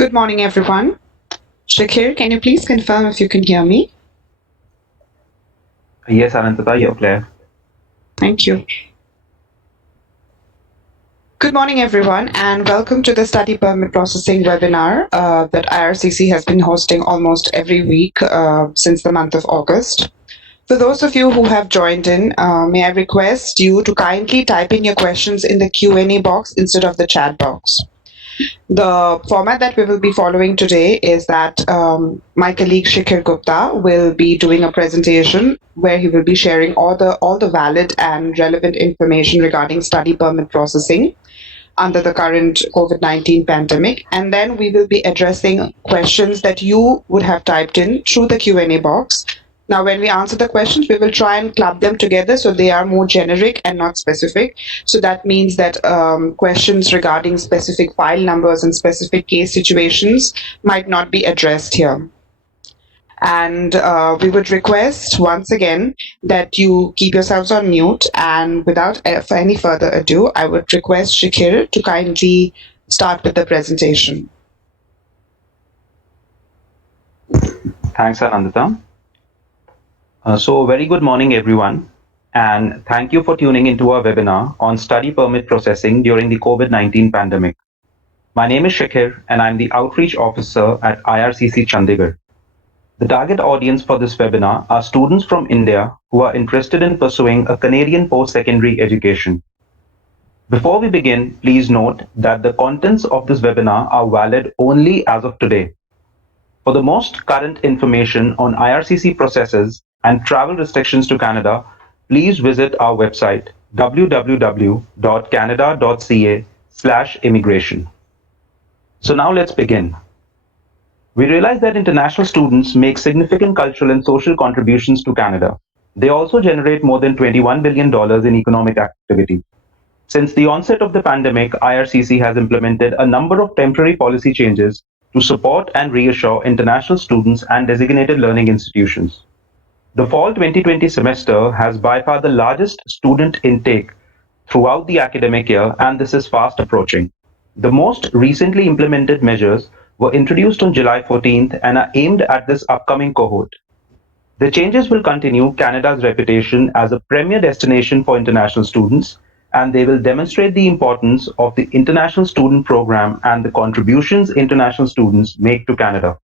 Good morning, everyone. Shakir, can you please confirm if you can hear me? Yes, Anantata, you're clear. Thank you. Good morning, everyone, and welcome to the Study Permit Processing webinar that IRCC has been hosting almost every week since the month of August. For those of you who have joined in, may I request you to kindly type in your questions in the Q&A box instead of the chat box. The format that we will be following today is that my colleague Shikhar Gupta will be doing a presentation where he will be sharing all the valid and relevant information regarding study permit processing under the current COVID-19 pandemic. And then we will be addressing questions that you would have typed in through the Q&A box. Now, when we answer the questions, we will try and club them together so they are more generic and not specific. So that means that questions regarding specific file numbers and specific case situations might not be addressed here. And we would request once again that you keep yourselves on mute. And without any further ado, I would request Shakir to kindly start with the presentation. Thanks, Anantata. Very good morning, everyone, and thank you for tuning into our webinar on study permit processing during the COVID-19 pandemic. My name is Shikhar, and I'm the Outreach Officer at IRCC Chandigarh. The target audience for this webinar are students from India who are interested in pursuing a Canadian post-secondary education. Before we begin, please note that the contents of this webinar are valid only as of today. For the most current information on IRCC processes and travel restrictions to Canada, please visit our website www.canada.ca/immigration. So now let's begin. We realize that international students make significant cultural and social contributions to Canada. They also generate more than $21 billion in economic activity. Since the onset of the pandemic, IRCC has implemented a number of temporary policy changes to support and reassure international students and designated learning institutions. The fall 2020 semester has by far the largest student intake throughout the academic year, and this is fast approaching. The most recently implemented measures were introduced on July 14th and are aimed at this upcoming cohort. The changes will continue Canada's reputation as a premier destination for international students, and they will demonstrate the importance of the International Student Program and the contributions international students make to Canada.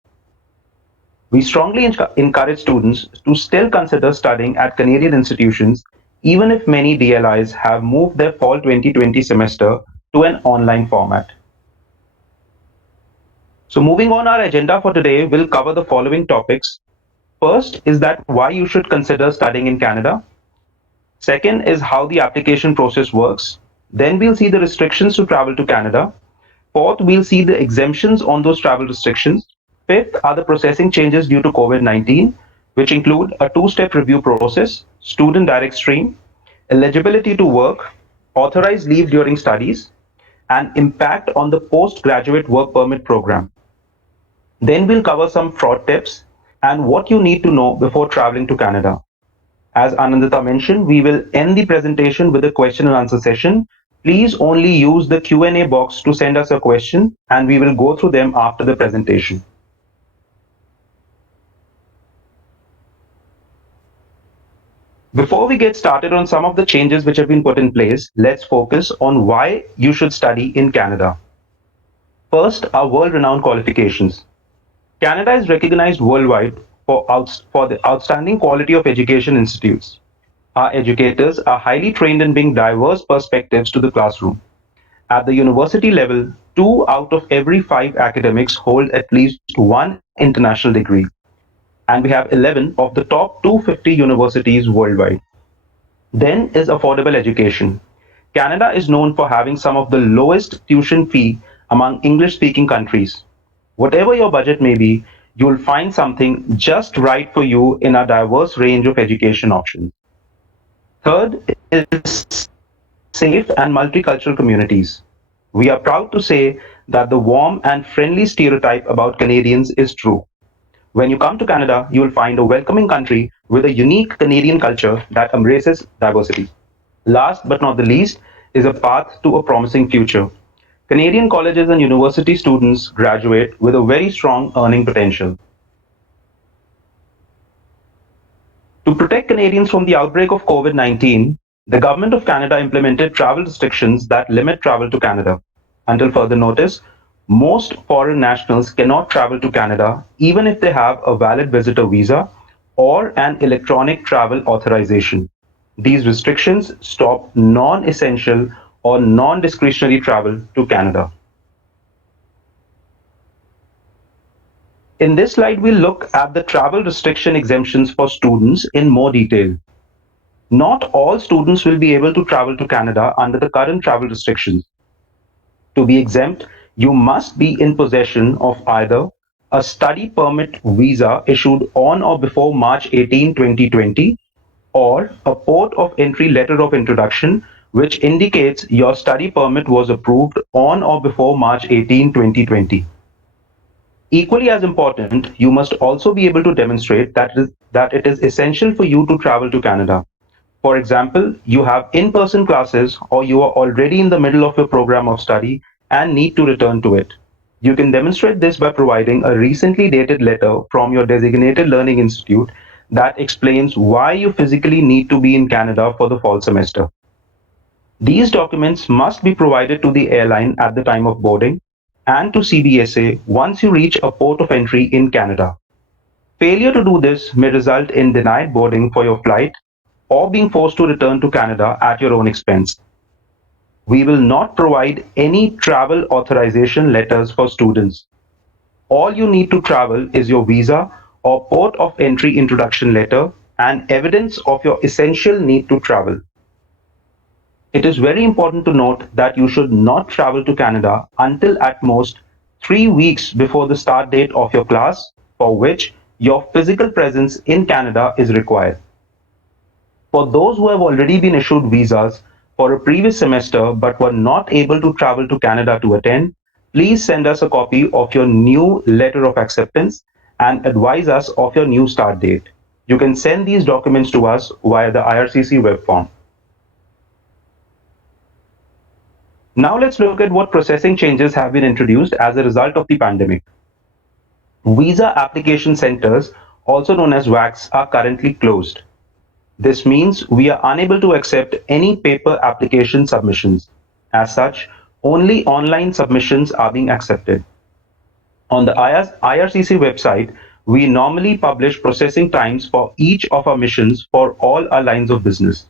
We strongly encourage students to still consider studying at Canadian institutions, even if many DLIs have moved their fall 2020 semester to an online format. So moving on, our agenda for today will cover the following topics. First is that why you should consider studying in Canada. Second is how the application process works. Then we'll see the restrictions to travel to Canada. Fourth, we'll see the exemptions on those travel restrictions. Fifth are the processing changes due to COVID-19, which include a two-step review process, student direct stream, eligibility to work, authorized leave during studies, and impact on the postgraduate work permit program. Then we'll cover some fraud tips and what you need to know before traveling to Canada. As Anandita mentioned, we will end the presentation with a question and answer session. Please only use the Q&A box to send us a question, and we will go through them after the presentation. Before we get started on some of the changes which have been put in place, let's focus on why you should study in Canada. First, our world-renowned qualifications. Canada is recognized worldwide for the outstanding quality of education institutes. Our educators are highly trained in bringing diverse perspectives to the classroom. At the university level, 2 out of every 5 academics hold at least one international degree, and we have 11 of the top 250 universities worldwide. Then is affordable education. Canada is known for having some of the lowest tuition fee among English-speaking countries. Whatever your budget may be, you'll find something just right for you in a diverse range of education options. Third is safe and multicultural communities. We are proud to say that the warm and friendly stereotype about Canadians is true. When you come to Canada, you will find a welcoming country with a unique Canadian culture that embraces diversity. Last but not the least is a path to a promising future. Canadian colleges and university students graduate with a very strong earning potential. To protect Canadians from the outbreak of COVID-19, the Government of Canada implemented travel restrictions that limit travel to Canada. Until further notice, most foreign nationals cannot travel to Canada even if they have a valid visitor visa or an electronic travel authorization. These restrictions stop non-essential or non-discretionary travel to Canada. In this slide, we'll look at the travel restriction exemptions for students in more detail. Not all students will be able to travel to Canada under the current travel restrictions. To be exempt, you must be in possession of either a study permit visa issued on or before March 18, 2020, or a port of entry letter of introduction which indicates your study permit was approved on or before March 18, 2020. Equally as important, you must also be able to demonstrate that it is essential for you to travel to Canada. For example, you have in-person classes or you are already in the middle of your program of study and need to return to it. You can demonstrate this by providing a recently dated letter from your designated learning institute that explains why you physically need to be in Canada for the fall semester. These documents must be provided to the airline at the time of boarding and to CBSA once you reach a port of entry in Canada. Failure to do this may result in denied boarding for your flight or being forced to return to Canada at your own expense. We will not provide any travel authorization letters for students. All you need to travel is your visa or port of entry introduction letter and evidence of your essential need to travel. It is very important to note that you should not travel to Canada until at most 3 weeks before the start date of your class, for which your physical presence in Canada is required. For those who have already been issued visas for a previous semester but were not able to travel to Canada to attend, please send us a copy of your new letter of acceptance and advise us of your new start date. You can send these documents to us via the IRCC web form. Now let's look at what processing changes have been introduced as a result of the pandemic. Visa application centers, also known as WACs, are currently closed. This means we are unable to accept any paper application submissions. As such, only online submissions are being accepted. On the IRCC website, we normally publish processing times for each of our missions for all our lines of business.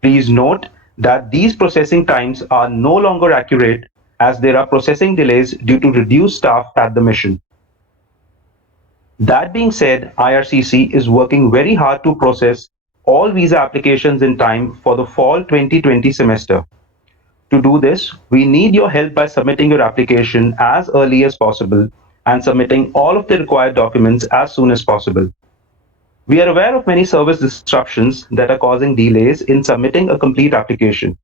Please note that these processing times are no longer accurate as there are processing delays due to reduced staff at the mission. That being said, IRCC is working very hard to process all visa applications in time for the fall 2020 semester. To do this, we need your help by submitting your application as early as possible and submitting all of the required documents as soon as possible. We are aware of many service disruptions that are causing delays in submitting a complete application.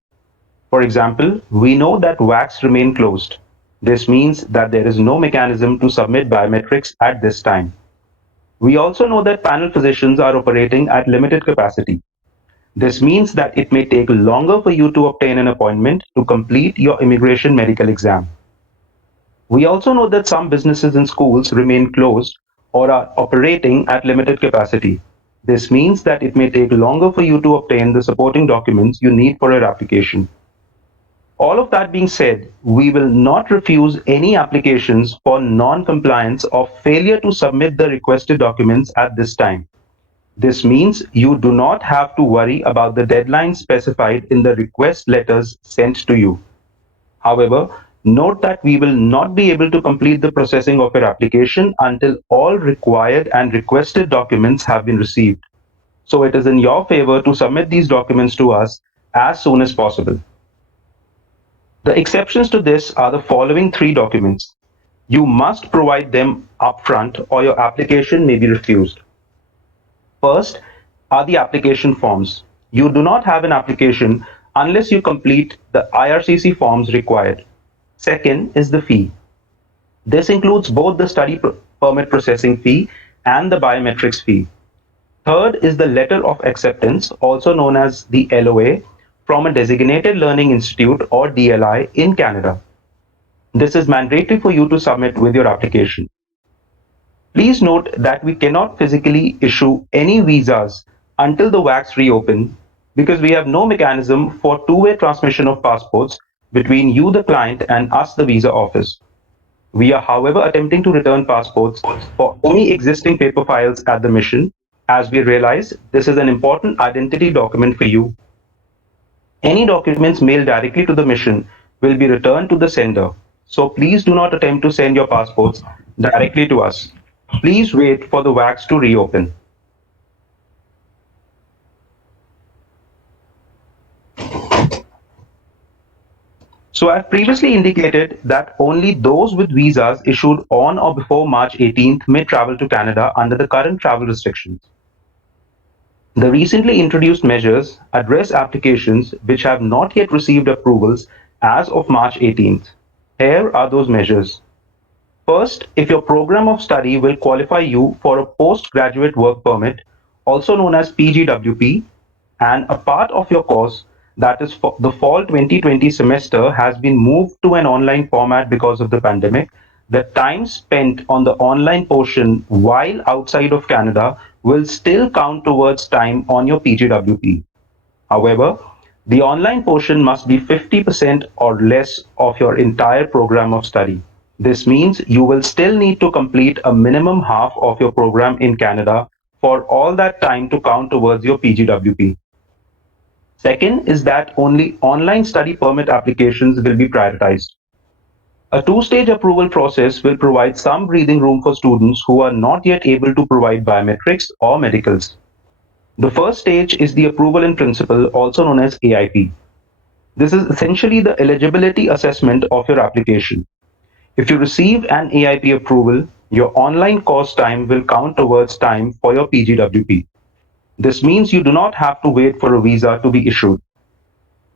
For example, we know that WACs remain closed. This means that there is no mechanism to submit biometrics at this time. We also know that panel physicians are operating at limited capacity. This means that it may take longer for you to obtain an appointment to complete your immigration medical exam. We also know that some businesses and schools remain closed or are operating at limited capacity. This means that it may take longer for you to obtain the supporting documents you need for your application. All of that being said, we will not refuse any applications for non-compliance or failure to submit the requested documents at this time. This means you do not have to worry about the deadline specified in the request letters sent to you. However, note that we will not be able to complete the processing of your application until all required and requested documents have been received. So it is in your favor to submit these documents to us as soon as possible. The exceptions to this are the following three documents. You must provide them upfront or your application may be refused. First are the application forms. You do not have an application unless you complete the IRCC forms required. Second is the fee. This includes both the study permit processing fee and the biometrics fee. Third is the letter of acceptance, also known as the LOA, from a designated learning institute or DLI in Canada. This is mandatory for you to submit with your application. Please note that we cannot physically issue any visas until the WACs reopen because we have no mechanism for two-way transmission of passports between you, the client, and us, the visa office. We are, however, attempting to return passports for any existing paper files at the mission, as we realize this is an important identity document for you. Any documents mailed directly to the mission will be returned to the sender. So please do not attempt to send your passports directly to us. Please wait for the WACs to reopen. So I've previously indicated that only those with visas issued on or before March 18th may travel to Canada under the current travel restrictions. The recently introduced measures address applications which have not yet received approvals as of March 18th. Here are those measures. First, if your program of study will qualify you for a postgraduate work permit, also known as PGWP, and a part of your course, that is for the fall 2020 semester, has been moved to an online format because of the pandemic, the time spent on the online portion while outside of Canada will still count towards time on your PGWP. However, the online portion must be 50% or less of your entire program of study. This means you will still need to complete a minimum half of your program in Canada for all that time to count towards your PGWP. Second is that only online study permit applications will be prioritized. A two-stage approval process will provide some breathing room for students who are not yet able to provide biometrics or medicals. The first stage is the approval in principle, also known as AIP. This is essentially the eligibility assessment of your application. If you receive an AIP approval, your online course time will count towards time for your PGWP. This means you do not have to wait for a visa to be issued.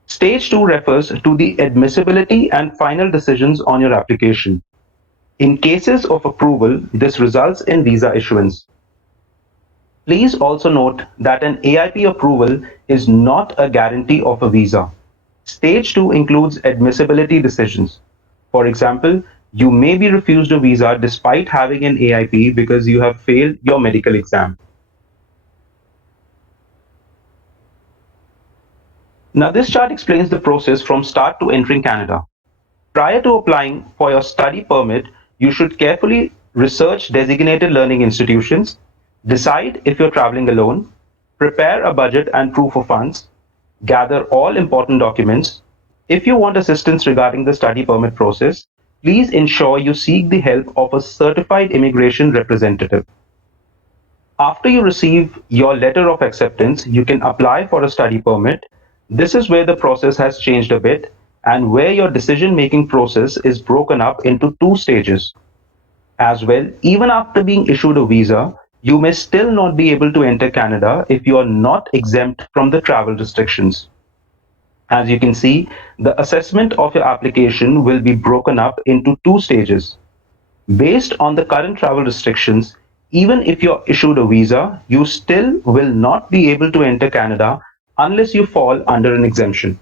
Stage 2 refers to the admissibility and final decisions on your application. In cases of approval, this results in visa issuance. Please also note that an AIP approval is not a guarantee of a visa. Stage 2 includes admissibility decisions. For example, you may be refused a visa despite having an AIP because you have failed your medical exam. Now, this chart explains the process from start to entering Canada. Prior to applying for your study permit, you should carefully research designated learning institutions, decide if you're traveling alone, prepare a budget and proof of funds, gather all important documents. If you want assistance regarding the study permit process, please ensure you seek the help of a certified immigration representative. After you receive your letter of acceptance, you can apply for a study permit. This is where the process has changed a bit and where your decision-making process is broken up into two stages. As well, even after being issued a visa, you may still not be able to enter Canada if you are not exempt from the travel restrictions. As you can see, the assessment of your application will be broken up into two stages. Based on the current travel restrictions, even if you're issued a visa, you still will not be able to enter Canada unless you fall under an exemption.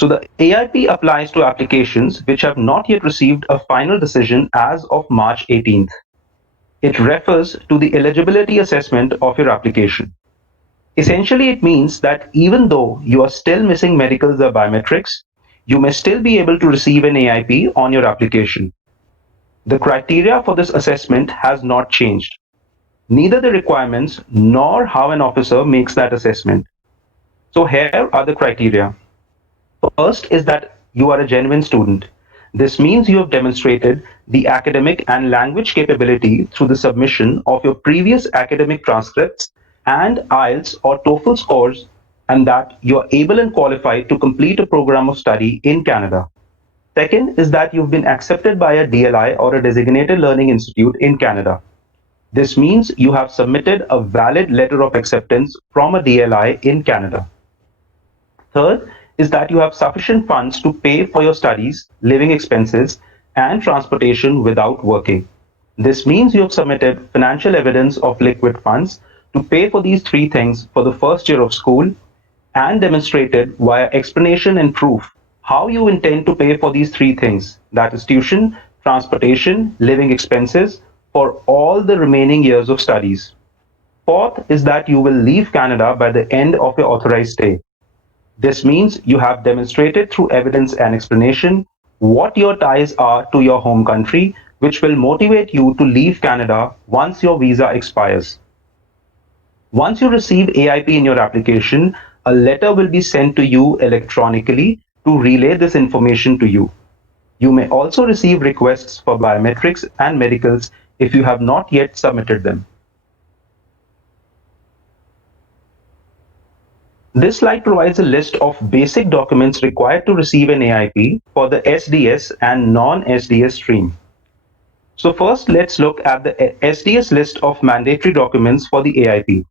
So the AIP applies to applications which have not yet received a final decision as of March 18th. It refers to the eligibility assessment of your application. Essentially, it means that even though you are still missing medicals or biometrics, you may still be able to receive an AIP on your application. The criteria for this assessment has not changed. Neither the requirements nor how an officer makes that assessment. So here are the criteria. First is that you are a genuine student. This means you have demonstrated the academic and language capability through the submission of your previous academic transcripts and IELTS or TOEFL scores, and that you are able and qualified to complete a program of study in Canada. Second is that you've been accepted by a DLI or a designated learning institute in Canada. This means you have submitted a valid letter of acceptance from a DLI in Canada. Third is that you have sufficient funds to pay for your studies, living expenses, and transportation without working. This means you have submitted financial evidence of liquid funds to pay for these three things for the first year of school, and demonstrated via explanation and proof how you intend to pay for these three things, that is tuition, transportation, living expenses, for all the remaining years of studies. Fourth is that you will leave Canada by the end of your authorized stay. This means you have demonstrated through evidence and explanation what your ties are to your home country, which will motivate you to leave Canada once your visa expires. Once you receive AIP in your application, a letter will be sent to you electronically to relay this information to you. You may also receive requests for biometrics and medicals if you have not yet submitted them. This slide provides a list of basic documents required to receive an AIP for the SDS and non-SDS stream. So first, let's look at the SDS list of mandatory documents for the AIP.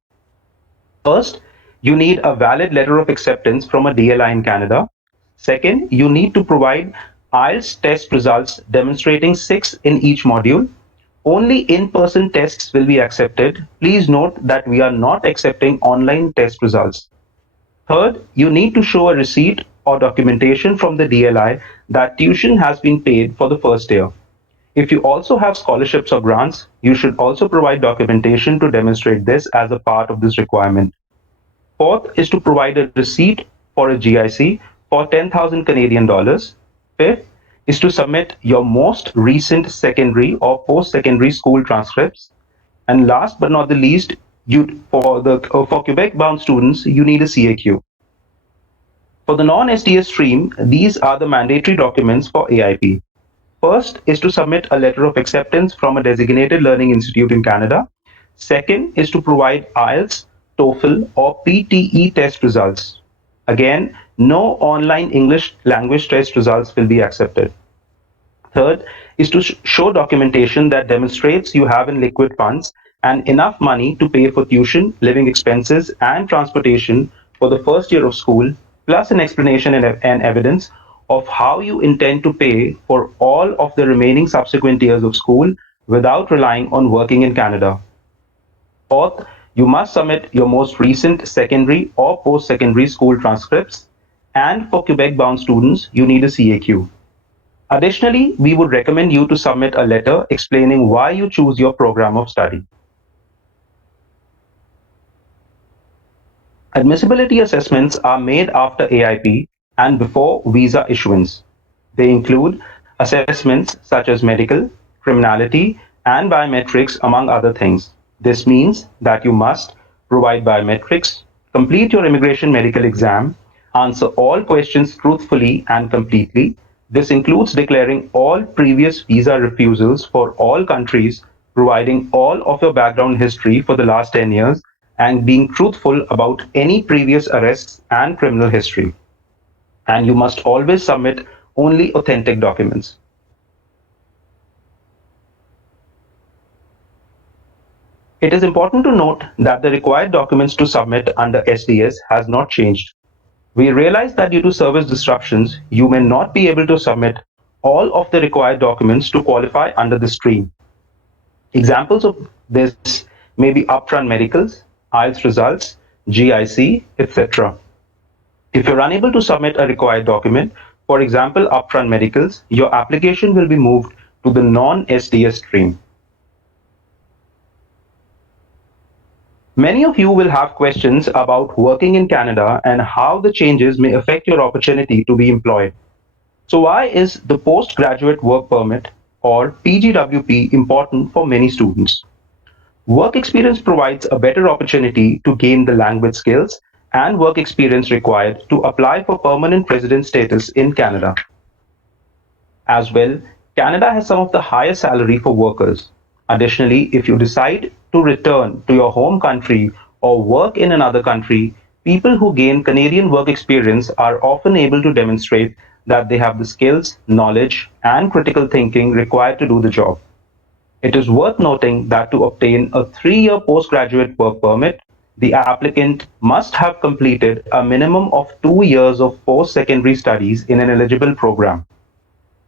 First, you need a valid letter of acceptance from a DLI in Canada. Second, you need to provide IELTS test results demonstrating 6 in each module. Only in-person tests will be accepted. Please note that we are not accepting online test results. Third, you need to show a receipt or documentation from the DLI that tuition has been paid for the first year. If you also have scholarships or grants, you should also provide documentation to demonstrate this as a part of this requirement. Fourth is to provide a receipt for a GIC for 10,000 Canadian dollars. Fifth is to submit your most recent secondary or post-secondary school transcripts. And last but not the least, for Quebec-bound students, you need a CAQ. For the non-SDS stream, these are the mandatory documents for AIP. First is to submit a letter of acceptance from a designated learning institute in Canada. Second is to provide IELTS, TOEFL, or PTE test results. Again, no online English language test results will be accepted. Third is to show documentation that demonstrates you have in liquid funds and enough money to pay for tuition, living expenses, and transportation for the first year of school, plus an explanation and evidence of how you intend to pay for all of the remaining subsequent years of school without relying on working in Canada. Fourth, you must submit your most recent secondary or post-secondary school transcripts. And for Quebec-bound students, you need a CAQ. Additionally, we would recommend you to submit a letter explaining why you choose your program of study. Admissibility assessments are made after AIP and before visa issuance. They include assessments such as medical, criminality, and biometrics, among other things. This means that you must provide biometrics, complete your immigration medical exam, answer all questions truthfully and completely. This includes declaring all previous visa refusals for all countries, providing all of your background history for the last 10 years, and being truthful about any previous arrests and criminal history. And you must always submit only authentic documents. It is important to note that the required documents to submit under SDS has not changed. We realize that due to service disruptions, you may not be able to submit all of the required documents to qualify under the stream. Examples of this may be upfront medicals, IELTS results, GIC, etc. If you're unable to submit a required document, for example, upfront medicals, your application will be moved to the non-SDS stream. Many of you will have questions about working in Canada and how the changes may affect your opportunity to be employed. So why is the postgraduate work permit or PGWP important for many students? Work experience provides a better opportunity to gain the language skills and work experience required to apply for permanent resident status in Canada. As well, Canada has some of the highest salary for workers. Additionally, if you decide to return to your home country or work in another country, people who gain Canadian work experience are often able to demonstrate that they have the skills, knowledge, and critical thinking required to do the job. It is worth noting that to obtain a 3-year postgraduate work permit, the applicant must have completed a minimum of 2 years of post-secondary studies in an eligible program.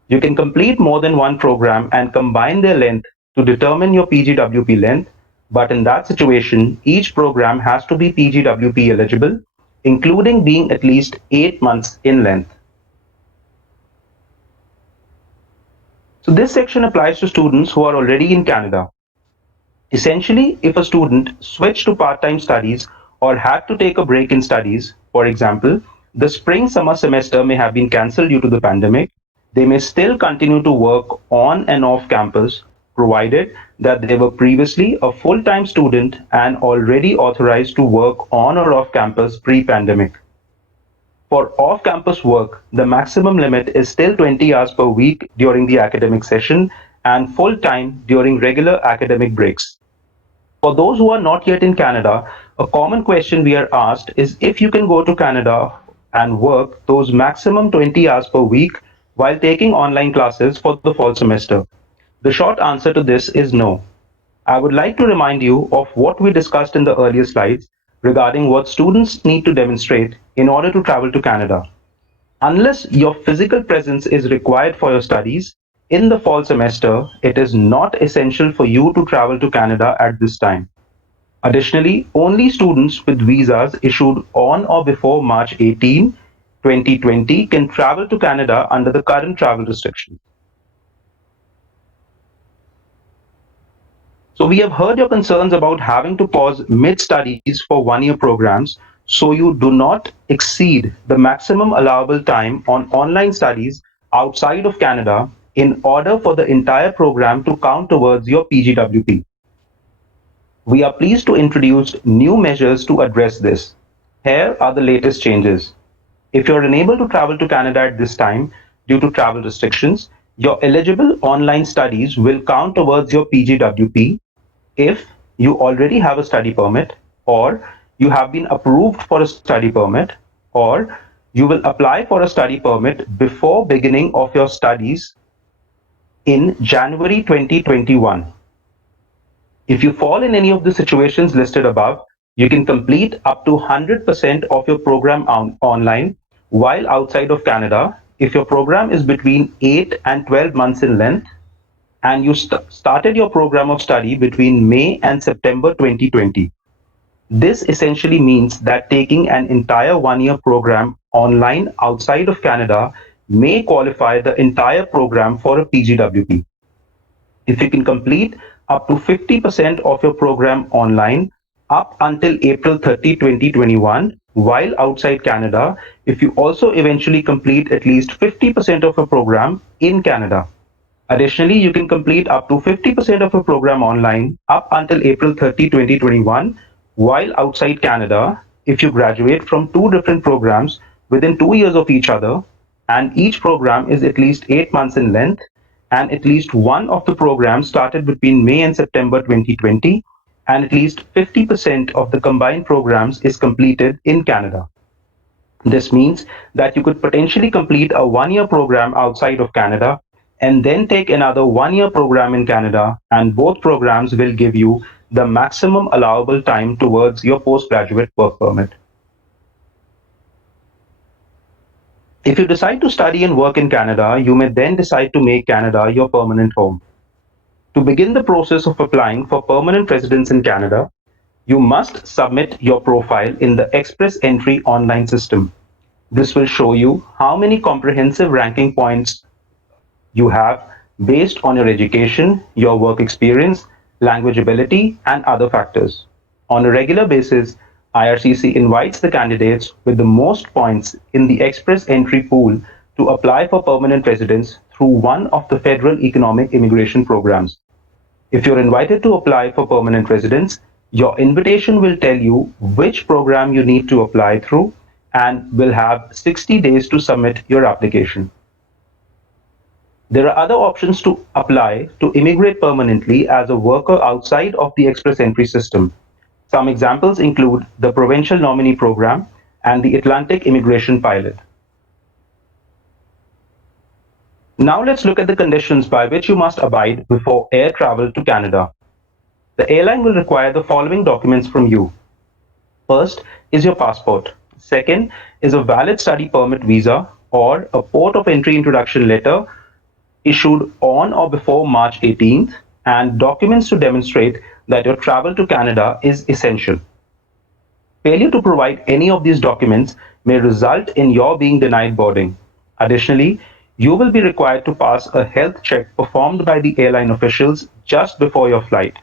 You can complete more than one program and combine their length to determine your PGWP length, but in that situation, each program has to be PGWP eligible including being at least 8 months in length. So this section applies to students who are already in Canada. Essentially, if a student switched to part-time studies or had to take a break in studies, for example, the spring-summer semester may have been cancelled due to the pandemic, they may still continue to work on and off campus, provided that they were previously a full-time student and already authorized to work on or off campus pre-pandemic. For off-campus work, the maximum limit is still 20 hours per week during the academic session and full-time during regular academic breaks. For those who are not yet in Canada, a common question we are asked is if you can go to Canada and work those maximum 20 hours per week while taking online classes for the fall semester. The short answer to this is no. I would like to remind you of what we discussed in the earlier slides regarding what students need to demonstrate in order to travel to Canada. Unless your physical presence is required for your studies in the fall semester, it is not essential for you to travel to Canada at this time. Additionally, only students with visas issued on or before March 18, 2020 can travel to Canada under the current travel restrictions. So we have heard your concerns about having to pause mid-studies for one-year programs so you do not exceed the maximum allowable time on online studies outside of Canada in order for the entire program to count towards your PGWP. We are pleased to introduce new measures to address this. Here are the latest changes. If you're unable to travel to Canada at this time due to travel restrictions, your eligible online studies will count towards your PGWP if you already have a study permit, or you have been approved for a study permit, or you will apply for a study permit before beginning of your studies in January 2021. If you fall in any of the situations listed above, you can complete up to 100% of your program online while outside of Canada if your program is between 8 and 12 months in length and you started your program of study between May and September 2020. This essentially means that taking an entire one-year program online outside of Canada may qualify the entire program for a PGWP. If you can complete up to 50% of your program online up until April 30, 2021, while outside Canada, if you also eventually complete at least 50% of your program in Canada. Additionally, you can complete up to 50% of your program online up until April 30, 2021, while outside Canada if you graduate from two different programs within 2 years of each other, and each program is at least 8 months in length, and at least one of the programs started between May and September 2020, and at least 50% of the combined programs is completed in Canada. This means that you could potentially complete a one-year program outside of Canada and then take another one-year program in Canada, and both programs will give you the maximum allowable time towards your postgraduate work permit. If you decide to study and work in Canada, you may then decide to make Canada your permanent home. To begin the process of applying for permanent residence in Canada, you must submit your profile in the Express Entry online system. This will show you how many comprehensive ranking points you have based on your education, your work experience, language ability, and other factors. On a regular basis, IRCC invites the candidates with the most points in the Express Entry pool to apply for permanent residence through one of the federal economic immigration programs. If you're invited to apply for permanent residence, your invitation will tell you which program you need to apply through and will have 60 days to submit your application. There are other options to apply to immigrate permanently as a worker outside of the Express Entry system. Some examples include the Provincial Nominee Program and the Atlantic Immigration Pilot. Now let's look at the conditions by which you must abide before air travel to Canada. The airline will require the following documents from you. First is your passport. Second is a valid study permit visa or a port of entry introduction letter issued on or before March 18th, and documents to demonstrate that your travel to Canada is essential. Failure to provide any of these documents may result in your being denied boarding. Additionally, you will be required to pass a health check performed by the airline officials just before your flight.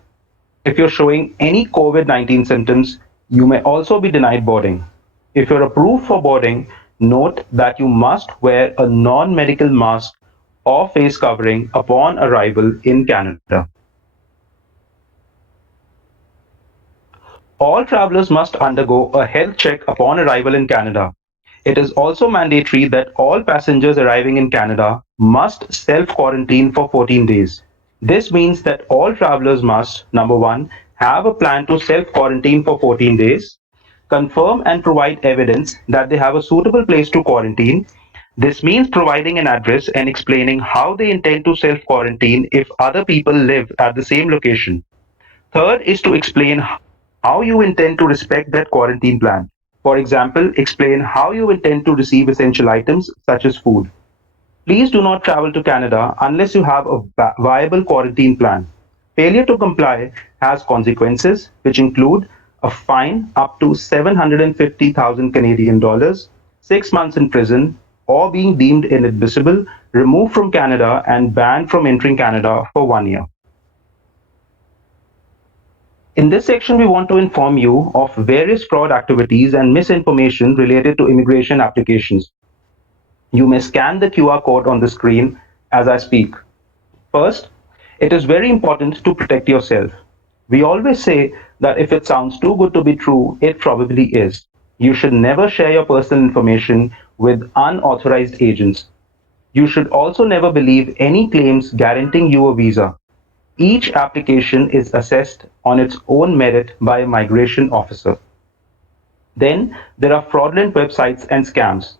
If you're showing any COVID-19 symptoms, you may also be denied boarding. If you're approved for boarding, note that you must wear a non-medical mask or face covering upon arrival in Canada. All travelers must undergo a health check upon arrival in Canada. It is also mandatory that all passengers arriving in Canada must self-quarantine for 14 days. This means that all travelers must, number one, have a plan to self-quarantine for 14 days, confirm and provide evidence that they have a suitable place to quarantine. This means providing an address and explaining how they intend to self-quarantine if other people live at the same location. Third is to explain how you intend to respect that quarantine plan. For example, explain how you intend to receive essential items such as food. Please do not travel to Canada unless you have a viable quarantine plan. Failure to comply has consequences, which include a fine up to 750,000 Canadian dollars, 6 months in prison, or being deemed inadmissible, removed from Canada, and banned from entering Canada for 1 year. In this section, we want to inform you of various fraud activities and misinformation related to immigration applications. You may scan the QR code on the screen as I speak. First, it is very important to protect yourself. We always say that if it sounds too good to be true, it probably is. You should never share your personal information with unauthorized agents. You should also never believe any claims guaranteeing you a visa. Each application is assessed on its own merit by a migration officer. Then there are fraudulent websites and scams.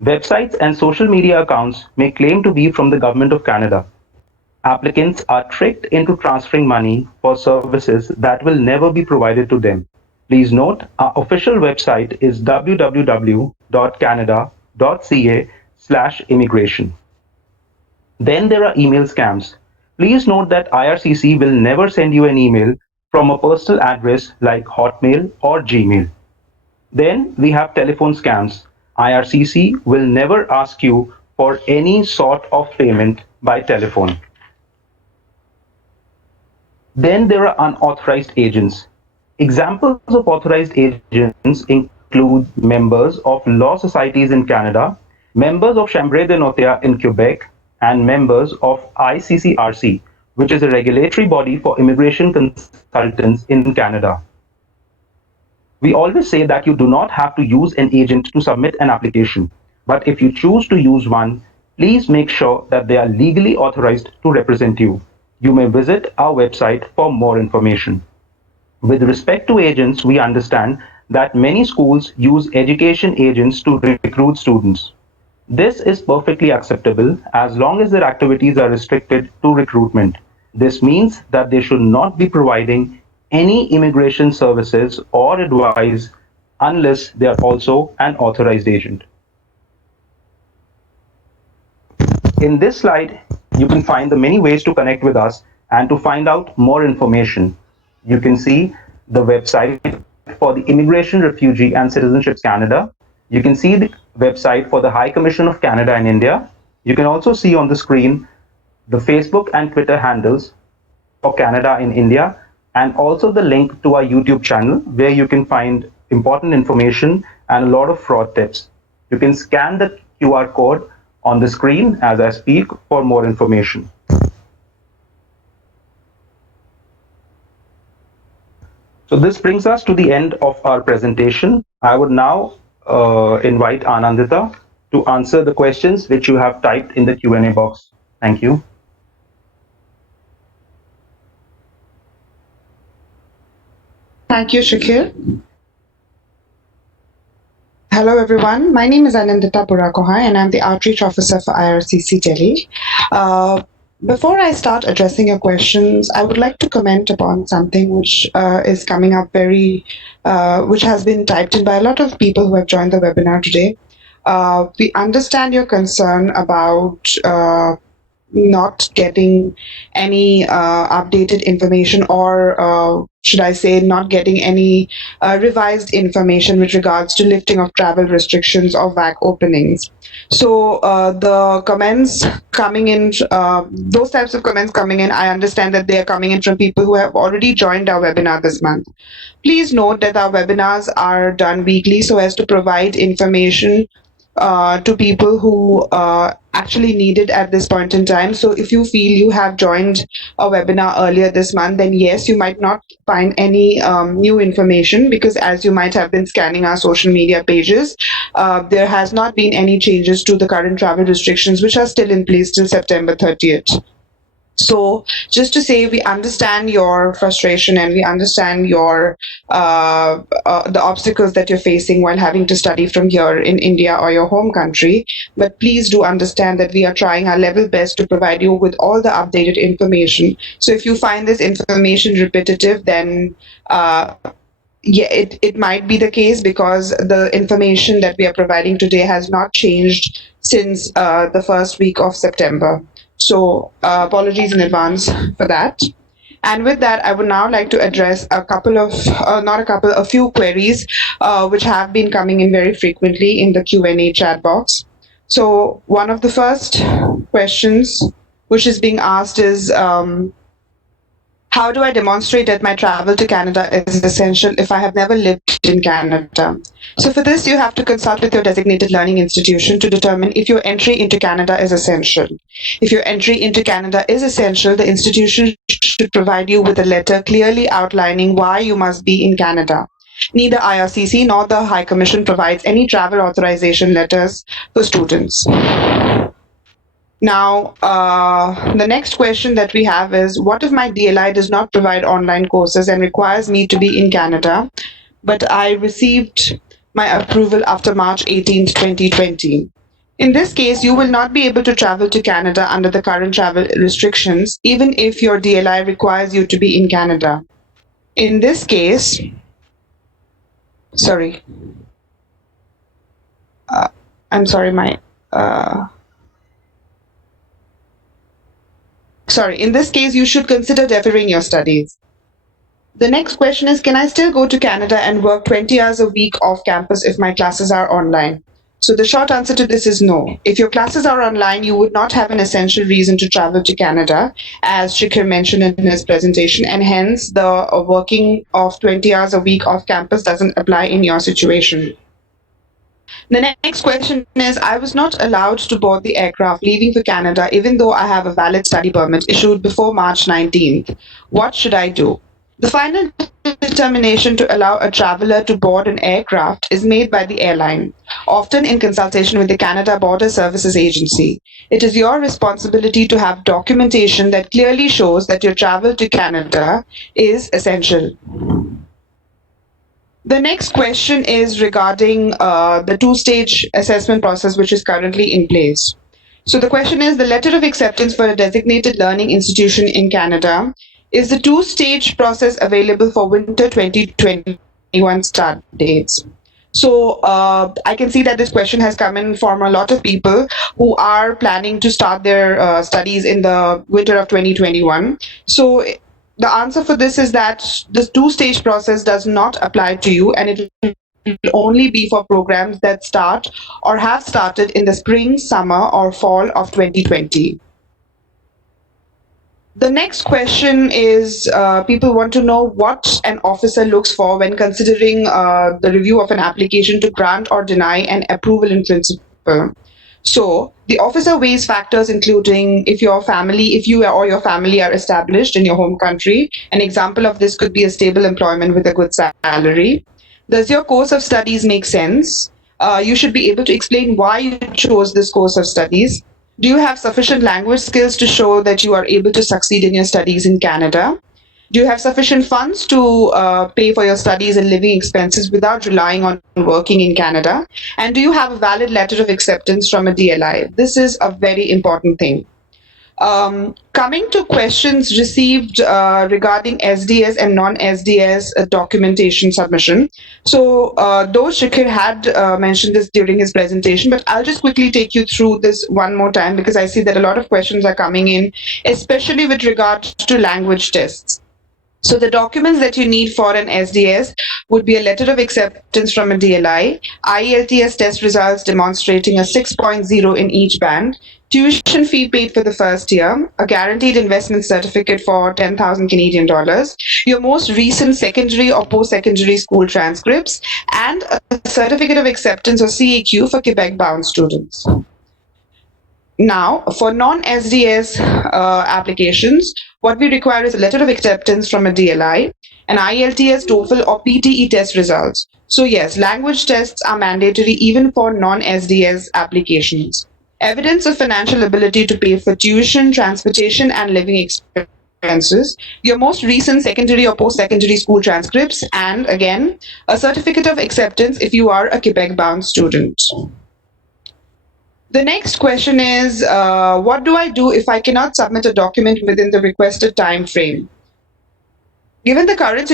Websites and social media accounts may claim to be from the Government of Canada. Applicants are tricked into transferring money for services that will never be provided to them. Please note, our official website is www.canada.ca/immigration. Then there are email scams. Please note that IRCC will never send you an email from a personal address like Hotmail or Gmail. Then we have telephone scams. IRCC will never ask you for any sort of payment by telephone. Then there are unauthorized agents. Examples of authorized agents include members of law societies in Canada, members of Chambre de Notaire in Quebec, and members of ICCRC, which is a regulatory body for immigration consultants in Canada. We always say that you do not have to use an agent to submit an application, but if you choose to use one, please make sure that they are legally authorized to represent you. You may visit our website for more information. With respect to agents, we understand that many schools use education agents to recruit students. This is perfectly acceptable as long as their activities are restricted to recruitment. This means that they should not be providing any immigration services or advice unless they are also an authorized agent. In this slide, you can find the many ways to connect with us and to find out more information. You can see the website for the Immigration, Refugee and Citizenships Canada. You can see the website for the High Commission of Canada in India. You can also see on the screen the Facebook and Twitter handles for Canada in India, and also the link to our YouTube channel where you can find important information and a lot of fraud tips. You can scan the QR code on the screen as I speak for more information. So this brings us to the end of our presentation. I would now invite Anandita to answer the questions which you have typed in the Q&A box. Thank you. Thank you, Shakil. Hello, everyone. My name is Anandita Purakohai, and I'm the Outreach Officer for IRCC Delhi. Before I start addressing your questions, I would like to comment upon something which is coming up which has been typed in by a lot of people who have joined the webinar today. We understand your concern about not getting any updated information, or should I say, not getting any revised information with regards to lifting of travel restrictions or VAC openings. So the comments coming in, those types of comments coming in, I understand that they are coming in from people who have already joined our webinar this month. Please note that our webinars are done weekly so as to provide information to people who actually need it at this point in time. So if you feel you have joined a webinar earlier this month, then yes, you might not find any new information, because as you might have been scanning our social media pages, there has not been any changes to the current travel restrictions, which are still in place till September 30th. So just to say, we understand your frustration and we understand your the obstacles that you're facing while having to study from here in India or your home country. But please do understand that we are trying our level best to provide you with all the updated information. So if you find this information repetitive, then yeah, it might be the case, because the information that we are providing today has not changed since the first week of September. So apologies in advance for that. And with that, I would now like to address a couple of, not a couple, a few queries which have been coming in very frequently in the Q&A chat box. So one of the first questions which is being asked is, how do I demonstrate that my travel to Canada is essential if I have never lived in Canada? So, for this, you have to consult with your designated learning institution to determine if your entry into Canada is essential. If your entry into Canada is essential, the institution should provide you with a letter clearly outlining why you must be in Canada. Neither IRCC nor the High Commission provides any travel authorization letters for students. Now, the next question that we have is, what if my DLI does not provide online courses and requires me to be in Canada, but I received my approval after March 18th, 2020? In this case, you will not be able to travel to Canada under the current travel restrictions, even if your DLI requires you to be in Canada. In this case, sorry, I'm sorry, in this case, you should consider deferring your studies. The next question is, can I still go to Canada and work 20 hours a week off campus if my classes are online? So the short answer to this is no. If your classes are online, you would not have an essential reason to travel to Canada, as Shikhar mentioned in his presentation, and hence the working of 20 hours a week off campus doesn't apply in your situation. The next question is, I was not allowed to board the aircraft leaving for Canada even though I have a valid study permit issued before March 19th. What should I do? The final determination to allow a traveler to board an aircraft is made by the airline, often in consultation with the Canada Border Services Agency. It is your responsibility to have documentation that clearly shows that your travel to Canada is essential. The next question is regarding the two-stage assessment process which is currently in place. So the question is, the letter of acceptance for a designated learning institution in Canada, is the two-stage process available for winter 2021 start dates? So I can see that this question has come in from a lot of people who are planning to start their studies in the winter of 2021. So the answer for this is that the two-stage process does not apply to you, and it will only be for programs that start or have started in the spring, summer, or fall of 2020. The next question is, people want to know what an officer looks for when considering the review of an application to grant or deny an approval in principle. So the officer weighs factors including if you or your family are established in your home country. An example of this could be a stable employment with a good salary. Does your course of studies make sense? You should be able to explain why you chose this course of studies. Do you have sufficient language skills to show that you are able to succeed in your studies in Canada? Do you have sufficient funds to pay for your studies and living expenses without relying on working in Canada? And do you have a valid letter of acceptance from a DLI? This is a very important thing. Coming to questions received regarding SDS and non-SDS documentation submission. So, though Shikhar had mentioned this during his presentation, but I'll just quickly take you through this one more time because I see that a lot of questions are coming in, especially with regard to language tests. So the documents that you need for an SDS would be a letter of acceptance from a DLI, IELTS test results demonstrating a 6.0 in each band, tuition fee paid for the first year, a guaranteed investment certificate for 10,000 Canadian dollars, your most recent secondary or post-secondary school transcripts, and a certificate of acceptance or CAQ for Quebec-bound students. Now, for non-SDS applications, what we require is a letter of acceptance from a DLI, an IELTS, TOEFL, or PTE test results. So yes, language tests are mandatory even for non-SDS applications. Evidence of financial ability to pay for tuition, transportation, and living expenses, your most recent secondary or post-secondary school transcripts, and again, a certificate of acceptance if you are a Quebec-bound student. The next question is, what do I do if I cannot submit a document within the requested time frame? Given the current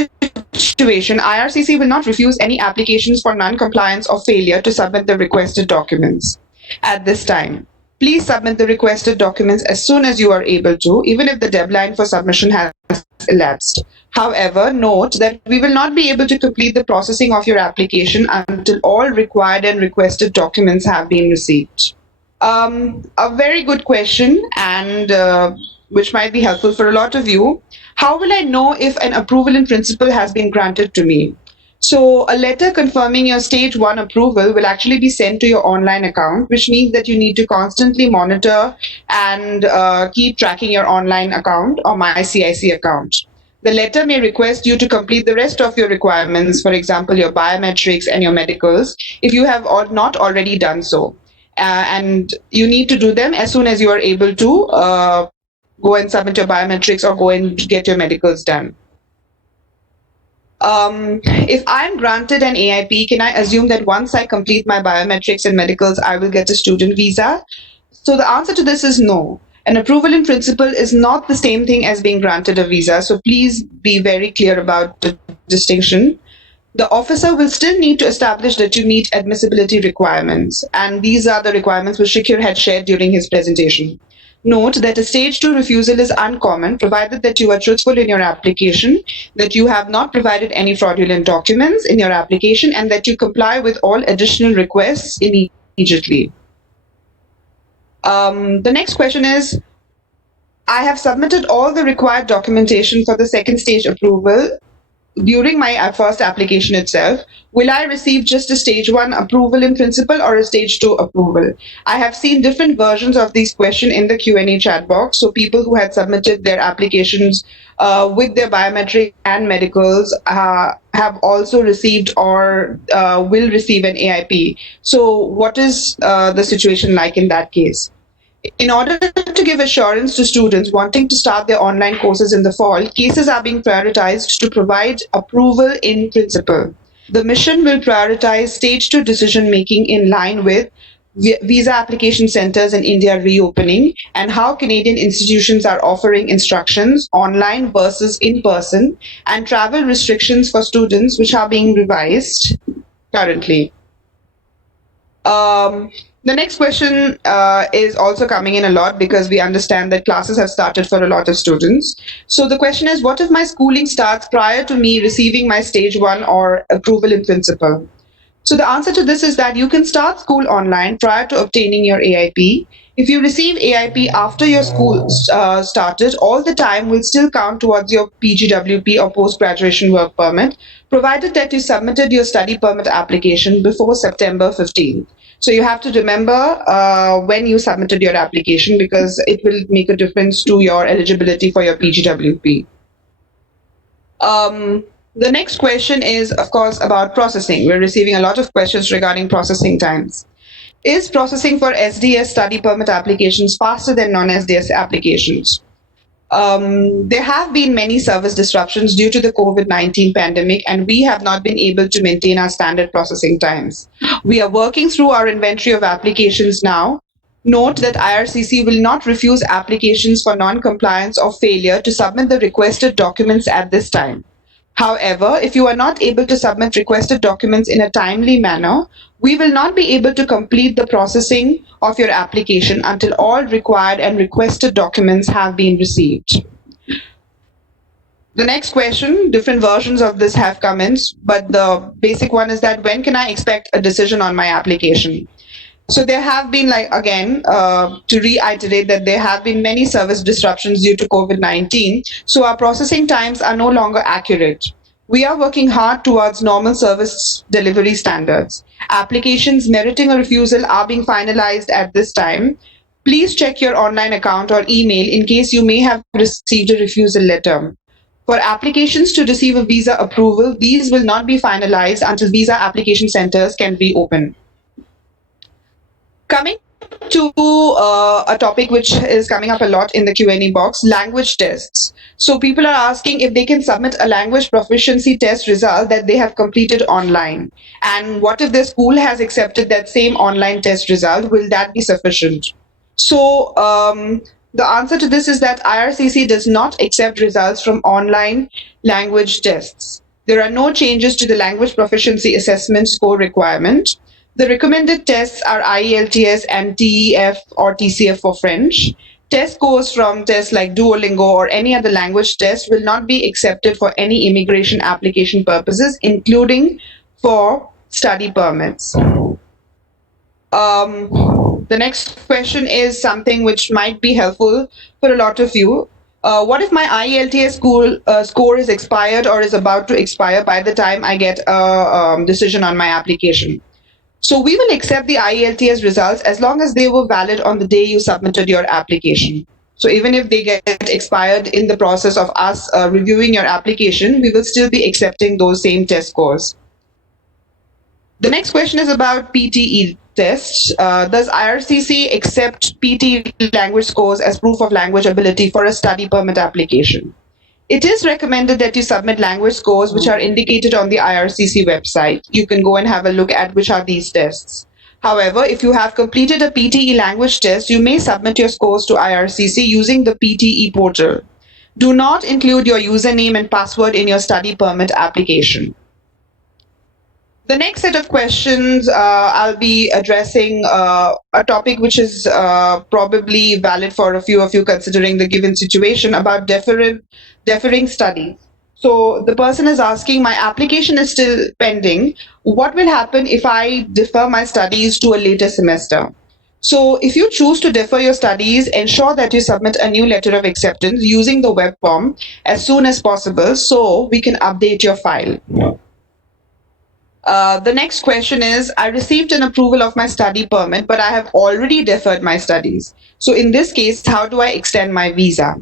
situation, IRCC will not refuse any applications for non-compliance or failure to submit the requested documents at this time. Please submit the requested documents as soon as you are able to, even if the deadline for submission has elapsed. However, note that we will not be able to complete the processing of your application until all required and requested documents have been received. A very good question, and which might be helpful for a lot of you. How will I know if an approval in principle has been granted to me? So, a letter confirming your stage one approval will actually be sent to your online account, which means that you need to constantly monitor and keep tracking your online account or MyCIC account. The letter may request you to complete the rest of your requirements, for example, your biometrics and your medicals, if you have not already done so. And you need to do them as soon as you are able to go and submit your biometrics or go and get your medicals done. If I'm granted an AIP, can I assume that once I complete my biometrics and medicals, I will get a student visa? So the answer to this is no. An approval in principle is not the same thing as being granted a visa. So please be very clear about the distinction. The officer will still need to establish that you meet admissibility requirements. And these are the requirements which Shikhar had shared during his presentation. Note that a stage 2 refusal is uncommon, provided that you are truthful in your application, that you have not provided any fraudulent documents in your application, and that you comply with all additional requests immediately. The next question is, I have submitted all the required documentation for the second stage approval during my first application itself. Will I receive just a stage 1 approval in principle or a stage 2 approval? I have seen different versions of these questions in the Q&A chat box. So people who had submitted their applications with their biometric and medicals have also received or will receive an AIP. So what is the situation like in that case? In order to give assurance to students wanting to start their online courses in the fall, cases are being prioritized to provide approval in principle. The mission will prioritize stage 2 decision making in line with visa application centers in India reopening and how Canadian institutions are offering instructions online versus in person, and travel restrictions for students which are being revised currently. The next question is also coming in a lot because we understand that classes have started for a lot of students. So the question is, what if my schooling starts prior to me receiving my stage 1 or approval in principle? So the answer to this is that you can start school online prior to obtaining your AIP. If you receive AIP after your school started, all the time will still count towards your PGWP or post-graduation work permit, provided that you submitted your study permit application before September 15th. So you have to remember when you submitted your application because it will make a difference to your eligibility for your PGWP. The next question is, of course, about processing. We're receiving a lot of questions regarding processing times. Is processing for SDS study permit applications faster than non-SDS applications? There have been many service disruptions due to the COVID-19 pandemic, and we have not been able to maintain our standard processing times. We are working through our inventory of applications now. Note that IRCC will not refuse applications for non-compliance or failure to submit the requested documents at this time. However, if you are not able to submit requested documents in a timely manner, we will not be able to complete the processing of your application until all required and requested documents have been received. The next question, different versions of this have come in, but the basic one is that when can I expect a decision on my application? So there have been, to reiterate that there have been many service disruptions due to COVID-19. So our processing times are no longer accurate. We are working hard towards normal service delivery standards. Applications meriting a refusal are being finalized at this time. Please check your online account or email in case you may have received a refusal letter. For applications to receive a visa approval, these will not be finalized until visa application centers can be open. Coming to a topic which is coming up a lot in the Q&A box, language tests. So people are asking if they can submit a language proficiency test result that they have completed online. And what if their school has accepted that same online test result? Will that be sufficient? So the answer to this is that IRCC does not accept results from online language tests. There are no changes to the language proficiency assessment score requirement. The recommended tests are IELTS and TEF or TCF for French. Test scores from tests like Duolingo or any other language test will not be accepted for any immigration application purposes, including for study permits. The next question is something which might be helpful for a lot of you. What if my IELTS score is expired or is about to expire by the time I get a decision on my application? So we will accept the IELTS results as long as they were valid on the day you submitted your application. So even if they get expired in the process of us reviewing your application, we will still be accepting those same test scores. The next question is about PTE tests. Does IRCC accept PTE language scores as proof of language ability for a study permit application? It is recommended that you submit language scores which are indicated on the IRCC website. You can go and have a look at which are these tests. However, if you have completed a PTE language test, you may submit your scores to IRCC using the PTE portal. Do not include your username and password in your study permit application. The next set of questions, I'll be addressing a topic which is probably valid for a few of you considering the given situation about deferring studies. So the person is asking, my application is still pending. What will happen if I defer my studies to a later semester? So if you choose to defer your studies, ensure that you submit a new letter of acceptance using the web form as soon as possible so we can update your file. The next question is, I received an approval of my study permit, but I have already deferred my studies. So in this case, how do I extend my visa?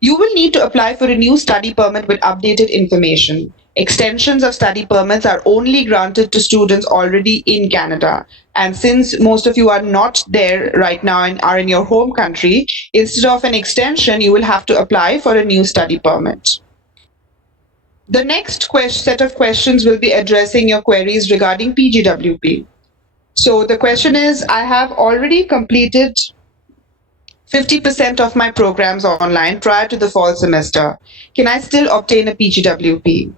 You will need to apply for a new study permit with updated information. Extensions of study permits are only granted to students already in Canada. And since most of you are not there right now and are in your home country, instead of an extension, you will have to apply for a new study permit. The next set of questions will be addressing your queries regarding PGWP. So the question is, I have already completed 50% of my programs online prior to the fall semester. Can I still obtain a PGWP?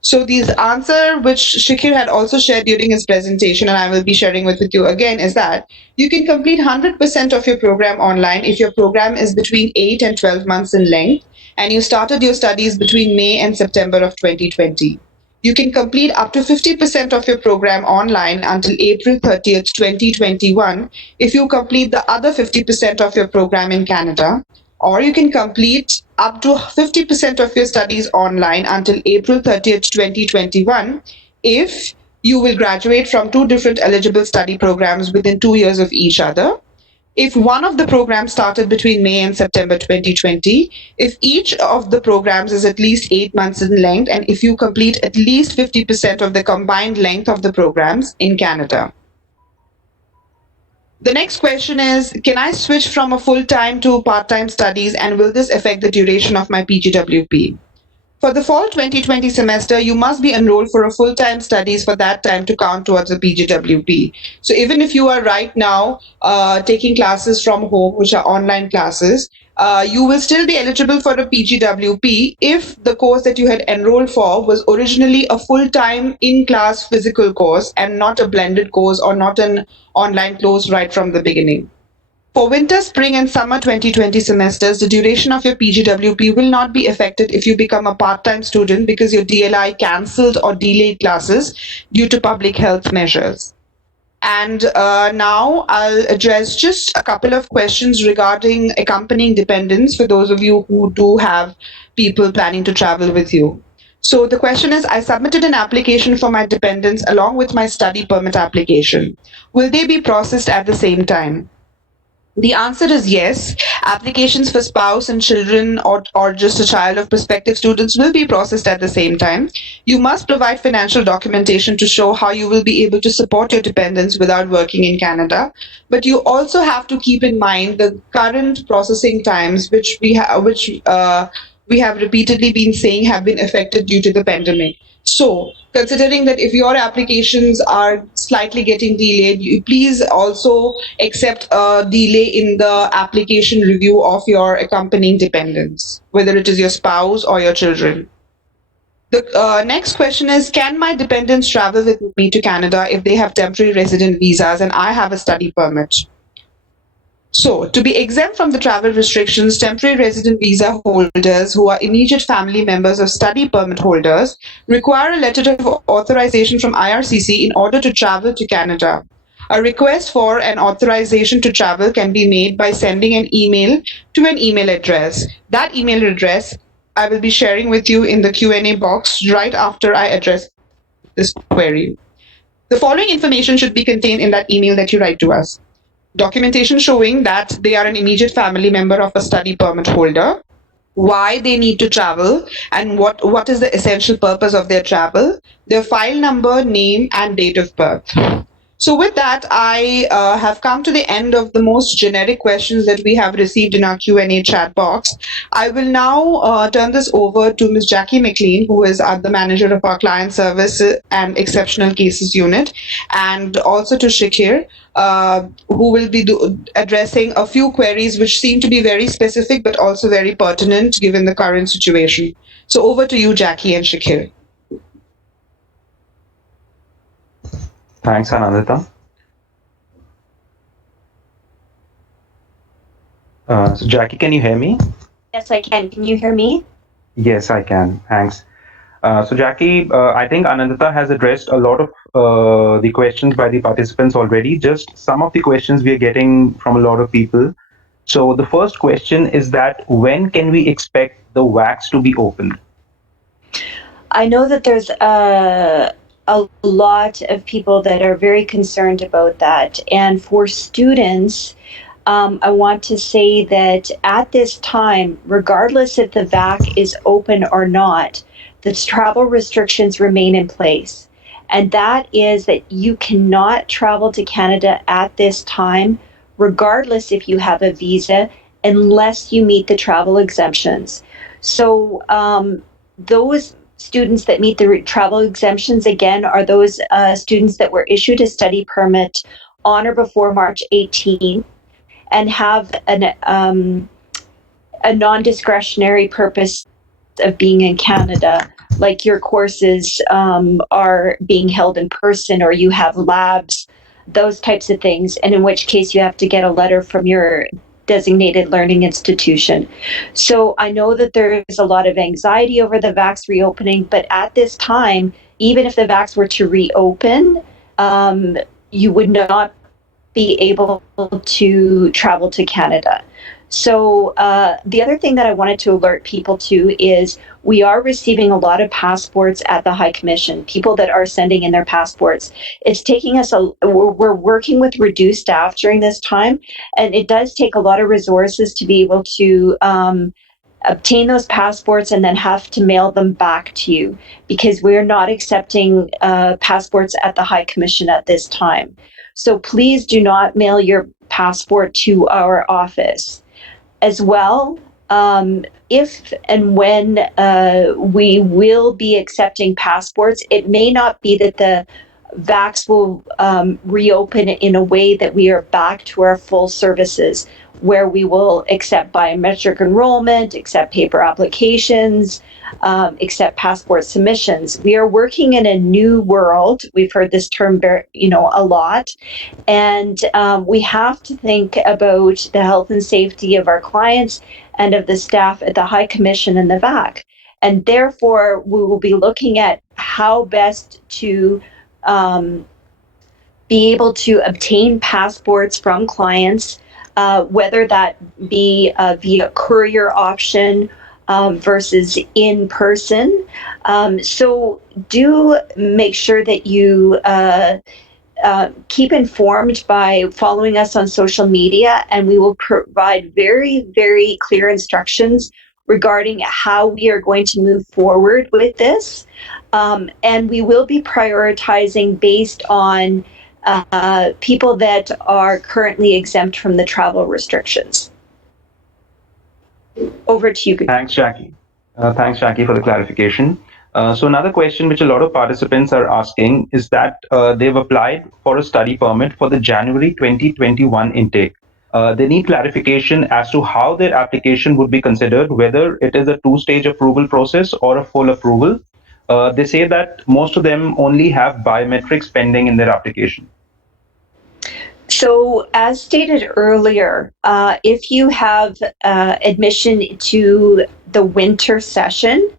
So the answer which Shikhir had also shared during his presentation, and I will be sharing with you again, is that you can complete 100% of your program online if your program is between 8 and 12 months in length, and you started your studies between May and September of 2020. You can complete up to 50% of your program online until April 30th, 2021 if you complete the other 50% of your program in Canada, or you can complete up to 50% of your studies online until April 30th, 2021 if you will graduate from two different eligible study programs within 2 years of each other. If one of the programs started between May and September 2020, if each of the programs is at least 8 months in length, and if you complete at least 50% of the combined length of the programs in Canada. The next question is, can I switch from a full-time to part-time studies, and will this affect the duration of my PGWP? For the fall 2020 semester, you must be enrolled for a full-time studies for that time to count towards the PGWP. So even if you are right now taking classes from home, which are online classes, you will still be eligible for a PGWP if the course that you had enrolled for was originally a full-time in-class physical course and not a blended course or not an online course right from the beginning. For winter, spring, and summer 2020 semesters, the duration of your PGWP will not be affected if you become a part time student because your DLI cancelled or delayed classes due to public health measures. And now I'll address just a couple of questions regarding accompanying dependents for those of you who do have people planning to travel with you. So the question is, I submitted an application for my dependents along with my study permit application. Will they be processed at the same time? The answer is yes. Applications for spouse and children or just a child of prospective students will be processed at the same time. You must provide financial documentation to show how you will be able to support your dependents without working in Canada. But you also have to keep in mind the current processing times, which we have repeatedly been saying have been affected due to the pandemic. So, considering that if your applications are slightly getting delayed, you please also accept a delay in the application review of your accompanying dependents, whether it is your spouse or your children. The next question is, can my dependents travel with me to Canada if they have temporary resident visas and I have a study permit? So, to be exempt from the travel restrictions, temporary resident visa holders who are immediate family members of study permit holders require a letter of authorization from IRCC in order to travel to Canada. A request for an authorization to travel can be made by sending an email to an email address. That email address I will be sharing with you in the Q&A box right after I address this query. The following information should be contained in that email that you write to us: documentation showing that they are an immediate family member of a study permit holder, why they need to travel, and what is the essential purpose of their travel, their file number, name, and date of birth. So with that, I have come to the end of the most generic questions that we have received in our Q&A chat box. I will now turn this over to Ms. Jackie McLean, who is the manager of our client service and exceptional cases unit, and also to Shakir, who will be addressing a few queries which seem to be very specific but also very pertinent given the current situation. So over to you, Jackie and Shakir. Thanks, Anandita. So, Jackie, can you hear me? Yes, I can. Can you hear me? Yes, I can. Thanks. So, Jackie, I think Anandita has addressed a lot of the questions by the participants already. Just some of the questions we are getting from a lot of people. So, the first question is that when can we expect the wax to be opened? I know that there's a lot of people that are very concerned about that. And for students, I want to say that at this time, regardless if the VAC is open or not, the travel restrictions remain in place. And that is that you cannot travel to Canada at this time, regardless if you have a visa, unless you meet the travel exemptions. So those students that meet the travel exemptions, again, are those students that were issued a study permit on or before March 18th and have a non-discretionary purpose of being in Canada, like your courses are being held in person or you have labs, those types of things, and in which case you have to get a letter from your designated learning institution. So I know that there is a lot of anxiety over the VACs reopening, but at this time, even if the VACs were to reopen, you would not be able to travel to Canada. So the other thing that I wanted to alert people to is we are receiving a lot of passports at the High Commission, people that are sending in their passports. It's taking us, we're working with reduced staff during this time, and it does take a lot of resources to be able to obtain those passports and then have to mail them back to you because we're not accepting passports at the High Commission at this time. So please do not mail your passport to our office. As well, if and when we will be accepting passports, it may not be that the VACs will reopen in a way that we are back to our full services, where we will accept biometric enrollment, accept paper applications, accept passport submissions. We are working in a new world. We've heard this term, a lot, and we have to think about the health and safety of our clients and of the staff at the High Commission and the VAC. And therefore, we will be looking at how best to be able to obtain passports from clients, whether that be via courier option versus in person. So do make sure that you keep informed by following us on social media, and we will provide very, very clear instructions regarding how we are going to move forward with this. And we will be prioritizing based on people that are currently exempt from the travel restrictions. Over to you. Thanks, Jackie. Thanks, Jackie, for the clarification. So another question which a lot of participants are asking is that they've applied for a study permit for the January 2021 intake. They need clarification as to how their application would be considered, whether it is a two-stage approval process or a full approval. They say that most of them only have biometrics pending in their application. So, as stated earlier, if you have admission to the winter session,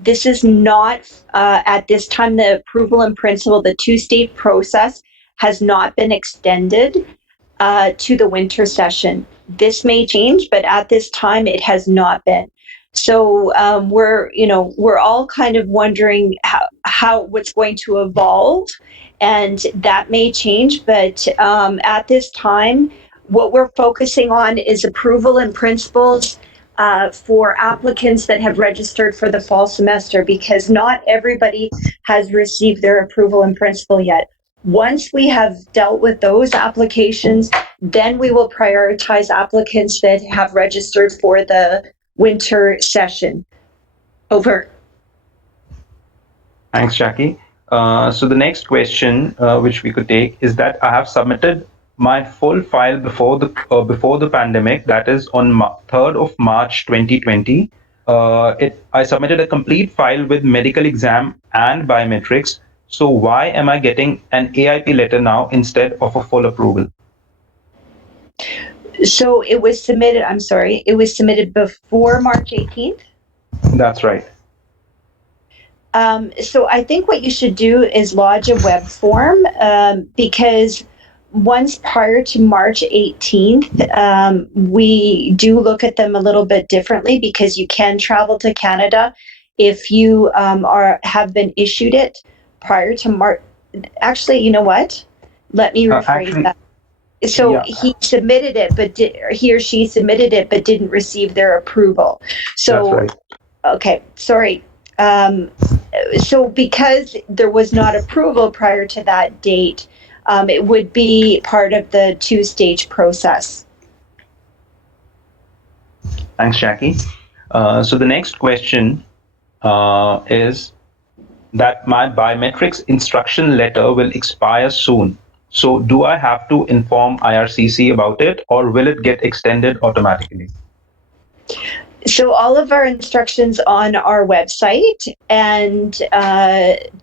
this is not, at this time, the approval in principle, the two-stage process has not been extended to the winter session. This may change, but at this time, it has not been. So we're all kind of wondering how what's going to evolve, and that may change. But at this time, what we're focusing on is approval in principles for applicants that have registered for the fall semester, because not everybody has received their approval in principle yet. Once we have dealt with those applications, then we will prioritize applicants that have registered for the winter session. Over. Thanks, Jackie. So the next question which we could take is that I have submitted my full file before the pandemic, that is on 3rd of March 2020. I submitted a complete file with medical exam and biometrics. So why am I getting an AIP letter now instead of a full approval? So it was submitted, it was submitted before March 18th? That's right. So I think what you should do is lodge a web form, because once prior to March 18th, we do look at them a little bit differently, because you can travel to Canada if you have been issued it prior to March. Actually, you know what? Let me rephrase that. So yeah. He submitted it, but he or she submitted it, but didn't receive their approval. So, that's right. Okay, sorry. So because there was not approval prior to that date, it would be part of the two-stage process. Thanks, Jackie. So the next question is that my biometrics instruction letter will expire soon. So do I have to inform IRCC about it, or will it get extended automatically? So all of our instructions on our website and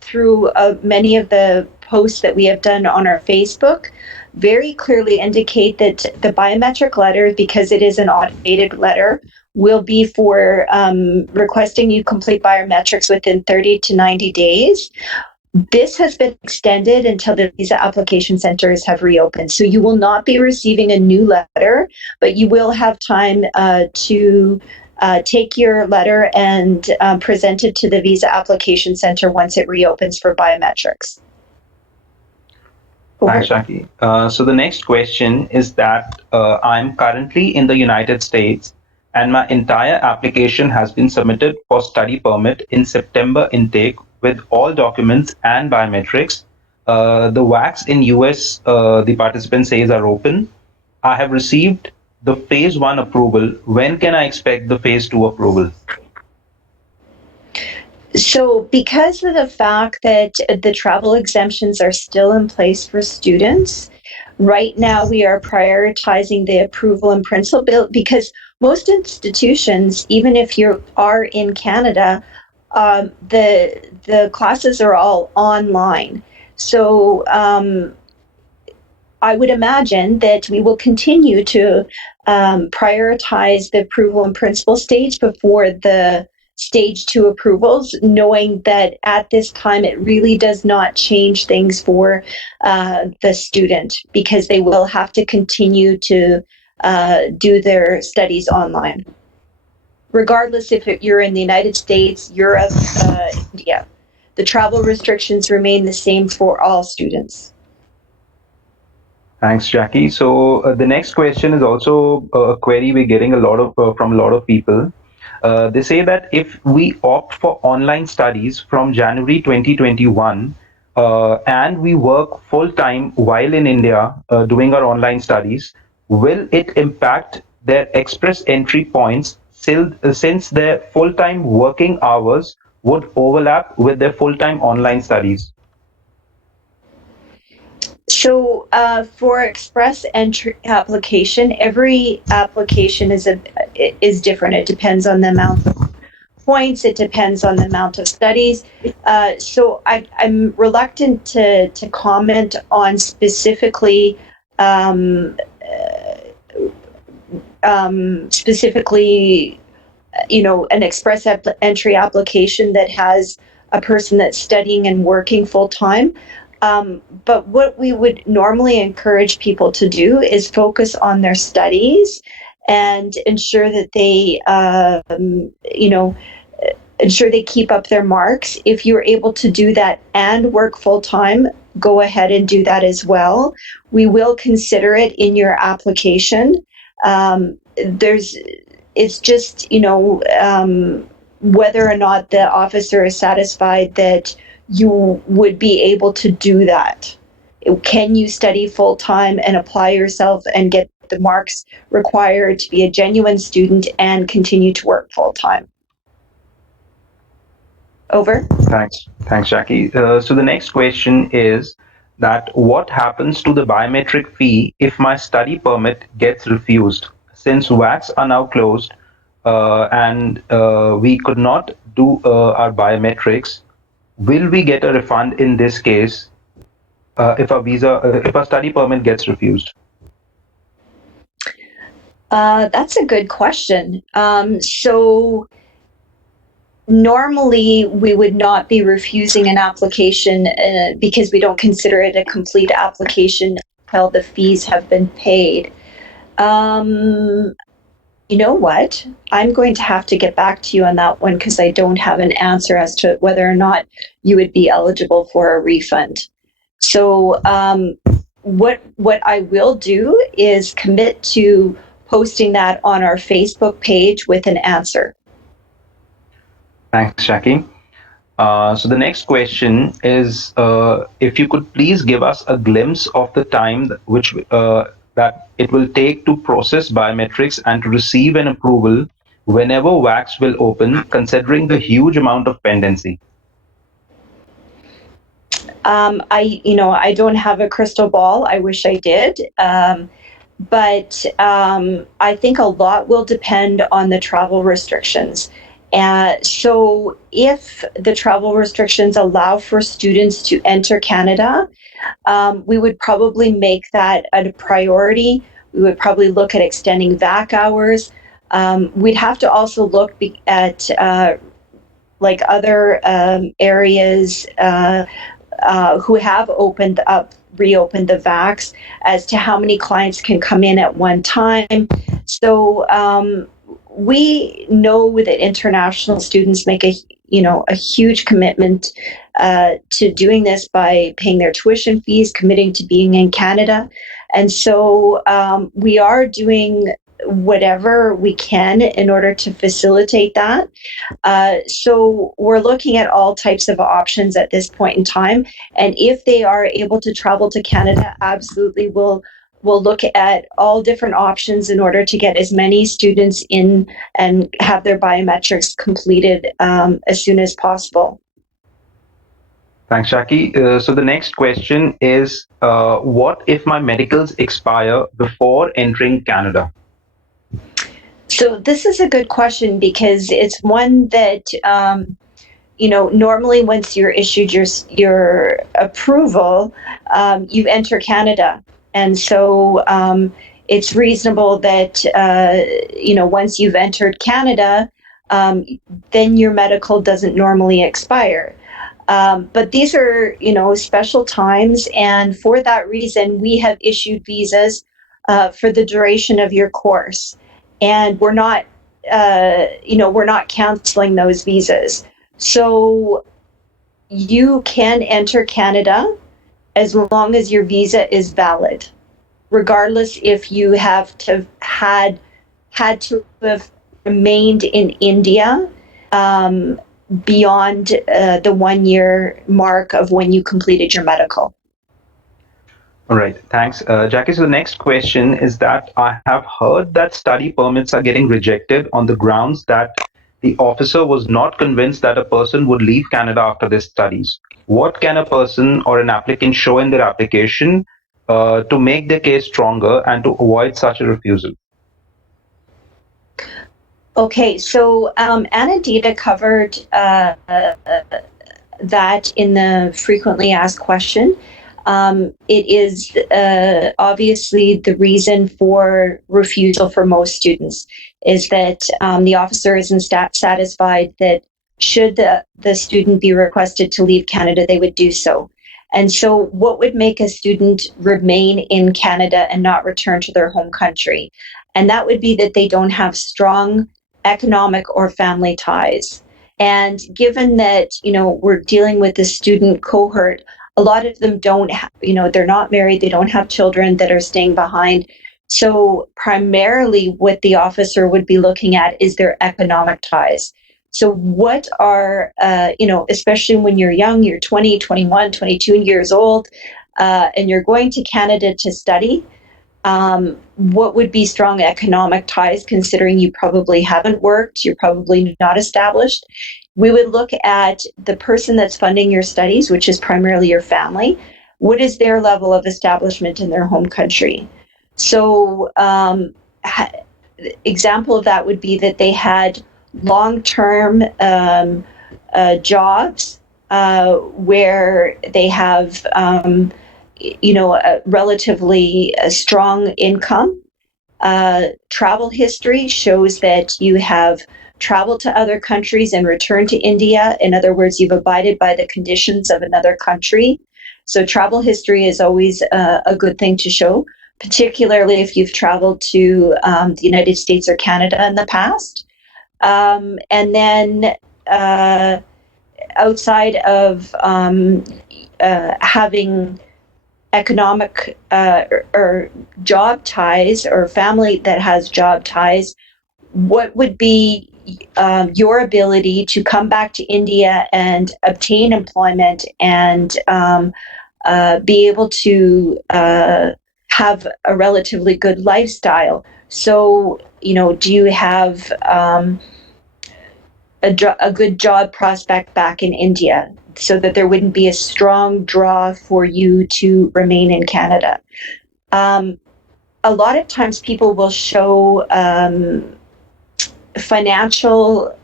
through many of the posts that we have done on our Facebook very clearly indicate that the biometric letter, because it is an automated letter, will be for requesting you complete biometrics within 30 to 90 days. This has been extended until the visa application centers have reopened. So you will not be receiving a new letter, but you will have time to take your letter and present it to the visa application center once it reopens for biometrics. Thanks, Jackie. So the next question is that I'm currently in the United States, and my entire application has been submitted for study permit in September intake with all documents and biometrics. The WACs in US, the participant says, are open. I have received the phase 1 approval, when can I expect the phase 2 approval? So, because of the fact that the travel exemptions are still in place for students, right now we are prioritizing the approval in principle because most institutions, even if you are in Canada, the classes are all online. So I would imagine that we will continue to prioritize the approval in principle stage before the stage 2 approvals, knowing that at this time it really does not change things for the student because they will have to continue to do their studies online. Regardless if you're in the United States, Europe, India, the travel restrictions remain the same for all students. Thanks, Jackie. So the next question is also a query we're getting a lot of from a lot of people. They say that if we opt for online studies from January 2021 and we work full time while in India doing our online studies, will it impact their express entry points since their full time working hours would overlap with their full time online studies? So for express entry application, every application is different. It depends on the amount of points. It depends on the amount of studies. So I'm reluctant to comment on specifically specifically, an express entry application that has a person that's studying and working full time. But what we would normally encourage people to do is focus on their studies and ensure that they, ensure they keep up their marks. If you're able to do that and work full time, go ahead and do that as well. We will consider it in your application. It's just, whether or not the officer is satisfied that you would be able to do that. Can you study full time and apply yourself and get the marks required to be a genuine student and continue to work full time? Over. Thanks, Jackie. So the next question is that what happens to the biometric fee if my study permit gets refused? Since WACs are now closed and we could not do our biometrics, will we get a refund in this case if our study permit gets refused? That's a good question. So normally we would not be refusing an application because we don't consider it a complete application until the fees have been paid. You know what? I'm going to have to get back to you on that one because I don't have an answer as to whether or not you would be eligible for a refund. So what I will do is commit to posting that on our Facebook page with an answer. Thanks, Jackie. So the next question is if you could please give us a glimpse of the time that it will take to process biometrics and to receive an approval whenever WACs will open, considering the huge amount of pendency. I don't have a crystal ball. I wish I did. But I think a lot will depend on the travel restrictions. So if the travel restrictions allow for students to enter Canada, we would probably make that a priority. We would probably look at extending VAC hours. We'd have to also look at like other areas who have reopened the VACs as to how many clients can come in at one time. So we know that international students make a huge commitment to doing this by paying their tuition fees, committing to being in Canada. And so we are doing whatever we can in order to facilitate that. So we're looking at all types of options at this point in time. And if they are able to travel to Canada, absolutely we'll we'll look at all different options in order to get as many students in and have their biometrics completed as soon as possible. Thanks, Jackie. So the next question is, what if my medicals expire before entering Canada? So this is a good question because it's one that normally once you're issued your approval, you enter Canada, and so it's reasonable that once you've entered Canada, then your medical doesn't normally expire. But these are special times, and for that reason, we have issued visas for the duration of your course, and we're not canceling those visas. So you can enter Canada as long as your visa is valid, regardless if you have to had to have remained in India beyond the 1 year mark of when you completed your medical. All right, thanks. Jackie, so the next question is that I have heard that study permits are getting rejected on the grounds that the officer was not convinced that a person would leave Canada after their studies. What can a person or an applicant show in their application to make their case stronger and to avoid such a refusal? Okay, so Anadita covered that in the frequently asked question. It is obviously the reason for refusal for most students is that the officer isn't satisfied that should the student be requested to leave Canada, they would do so. And so what would make a student remain in Canada and not return to their home country? And that would be that they don't have strong economic or family ties. And given that, we're dealing with the student cohort, a lot of them don't have, they're not married, they don't have children that are staying behind. So primarily what the officer would be looking at is their economic ties. So what are, especially when you're young, you're 20, 21, 22 years old, and you're going to Canada to study, what would be strong economic ties, considering you probably haven't worked, you're probably not established? We would look at the person that's funding your studies, which is primarily your family. What is their level of establishment in their home country? So example of that would be that they had long-term jobs where they have a relatively strong income. Travel history shows that you have traveled to other countries and returned to India. In other words, you've abided by the conditions of another country. So travel history is always a good thing to show, particularly if you've traveled to the United States or Canada in the past. And then outside of having economic or job ties or family that has job ties, what would be your ability to come back to India and obtain employment and be able to have a relatively good lifestyle? So, do you have a good job prospect back in India, so that there wouldn't be a strong draw for you to remain in Canada? A lot of times people will show financial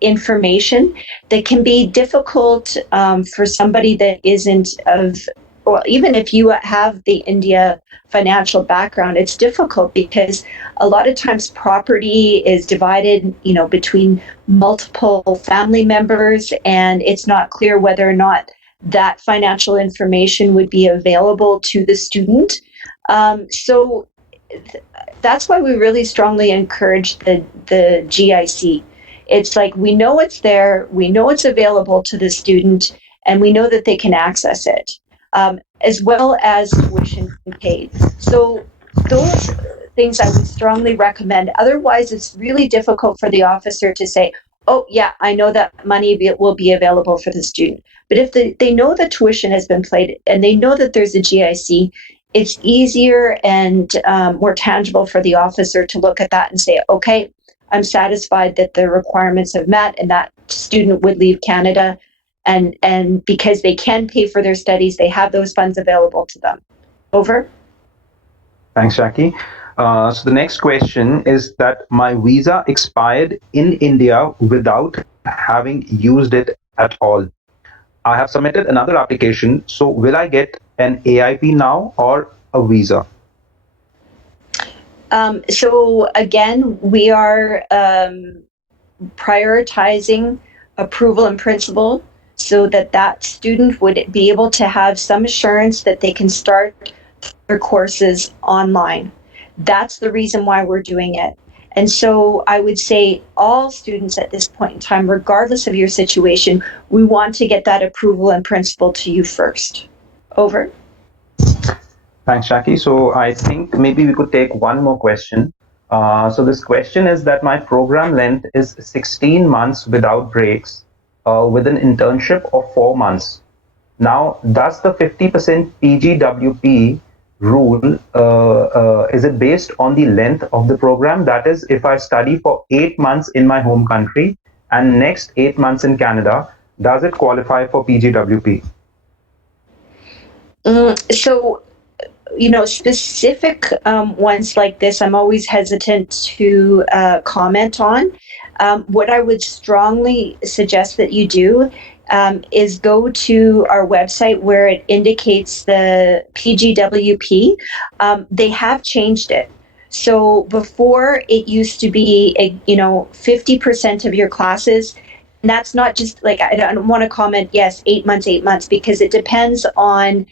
information that can be difficult for somebody that isn't well, even if you have the India financial background, it's difficult because a lot of times property is divided, between multiple family members, and it's not clear whether or not that financial information would be available to the student. So that's why we really strongly encourage the GIC. It's like, we know it's there, we know it's available to the student, and we know that they can access it, as well as tuition paid. So those things I would strongly recommend. Otherwise, it's really difficult for the officer to say, oh, yeah, I know that money will be available for the student. But if they know the tuition has been paid and they know that there's a GIC, it's easier and more tangible for the officer to look at that and say, okay, I'm satisfied that the requirements have met and that student would leave Canada. And because they can pay for their studies, they have those funds available to them. Over. Thanks, Jackie. So the next question is that my visa expired in India without having used it at all. I have submitted another application. So will I get an AIP now or a visa? So again, we are prioritizing approval in principle so that that student would be able to have some assurance that they can start their courses online. That's the reason why we're doing it. And so I would say all students at this point in time, regardless of your situation, we want to get that approval in principle to you first. Over. Thanks, Jackie. So I think maybe we could take one more question. So this question is that my program length is 16 months without breaks, with an internship of 4 months. Now, does the 50% PGWP rule, is it based on the length of the program? That is, if I study for 8 months in my home country and next 8 months in Canada, does it qualify for PGWP? So specific ones like this, I'm always hesitant to comment on. What I would strongly suggest that you do is go to our website where it indicates the PGWP. They have changed it. So before it used to be, 50% of your classes. And that's not just like, I don't want to comment, yes, 8 months, because it depends on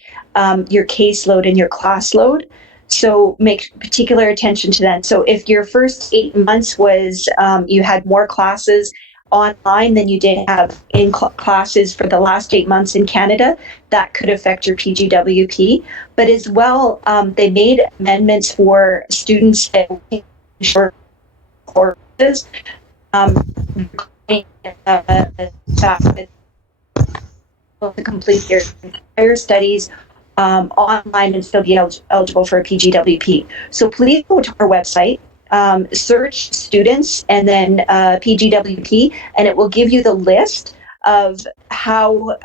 your caseload and your class load. So make particular attention to that. So if your first 8 months was you had more classes online than you did have in classes for the last 8 months in Canada, that could affect your PGWP. But as well, they made amendments for students that were short courses. To complete their entire studies online and still be eligible for a PGWP. So please go to our website, search students and then PGWP, and it will give you the list of how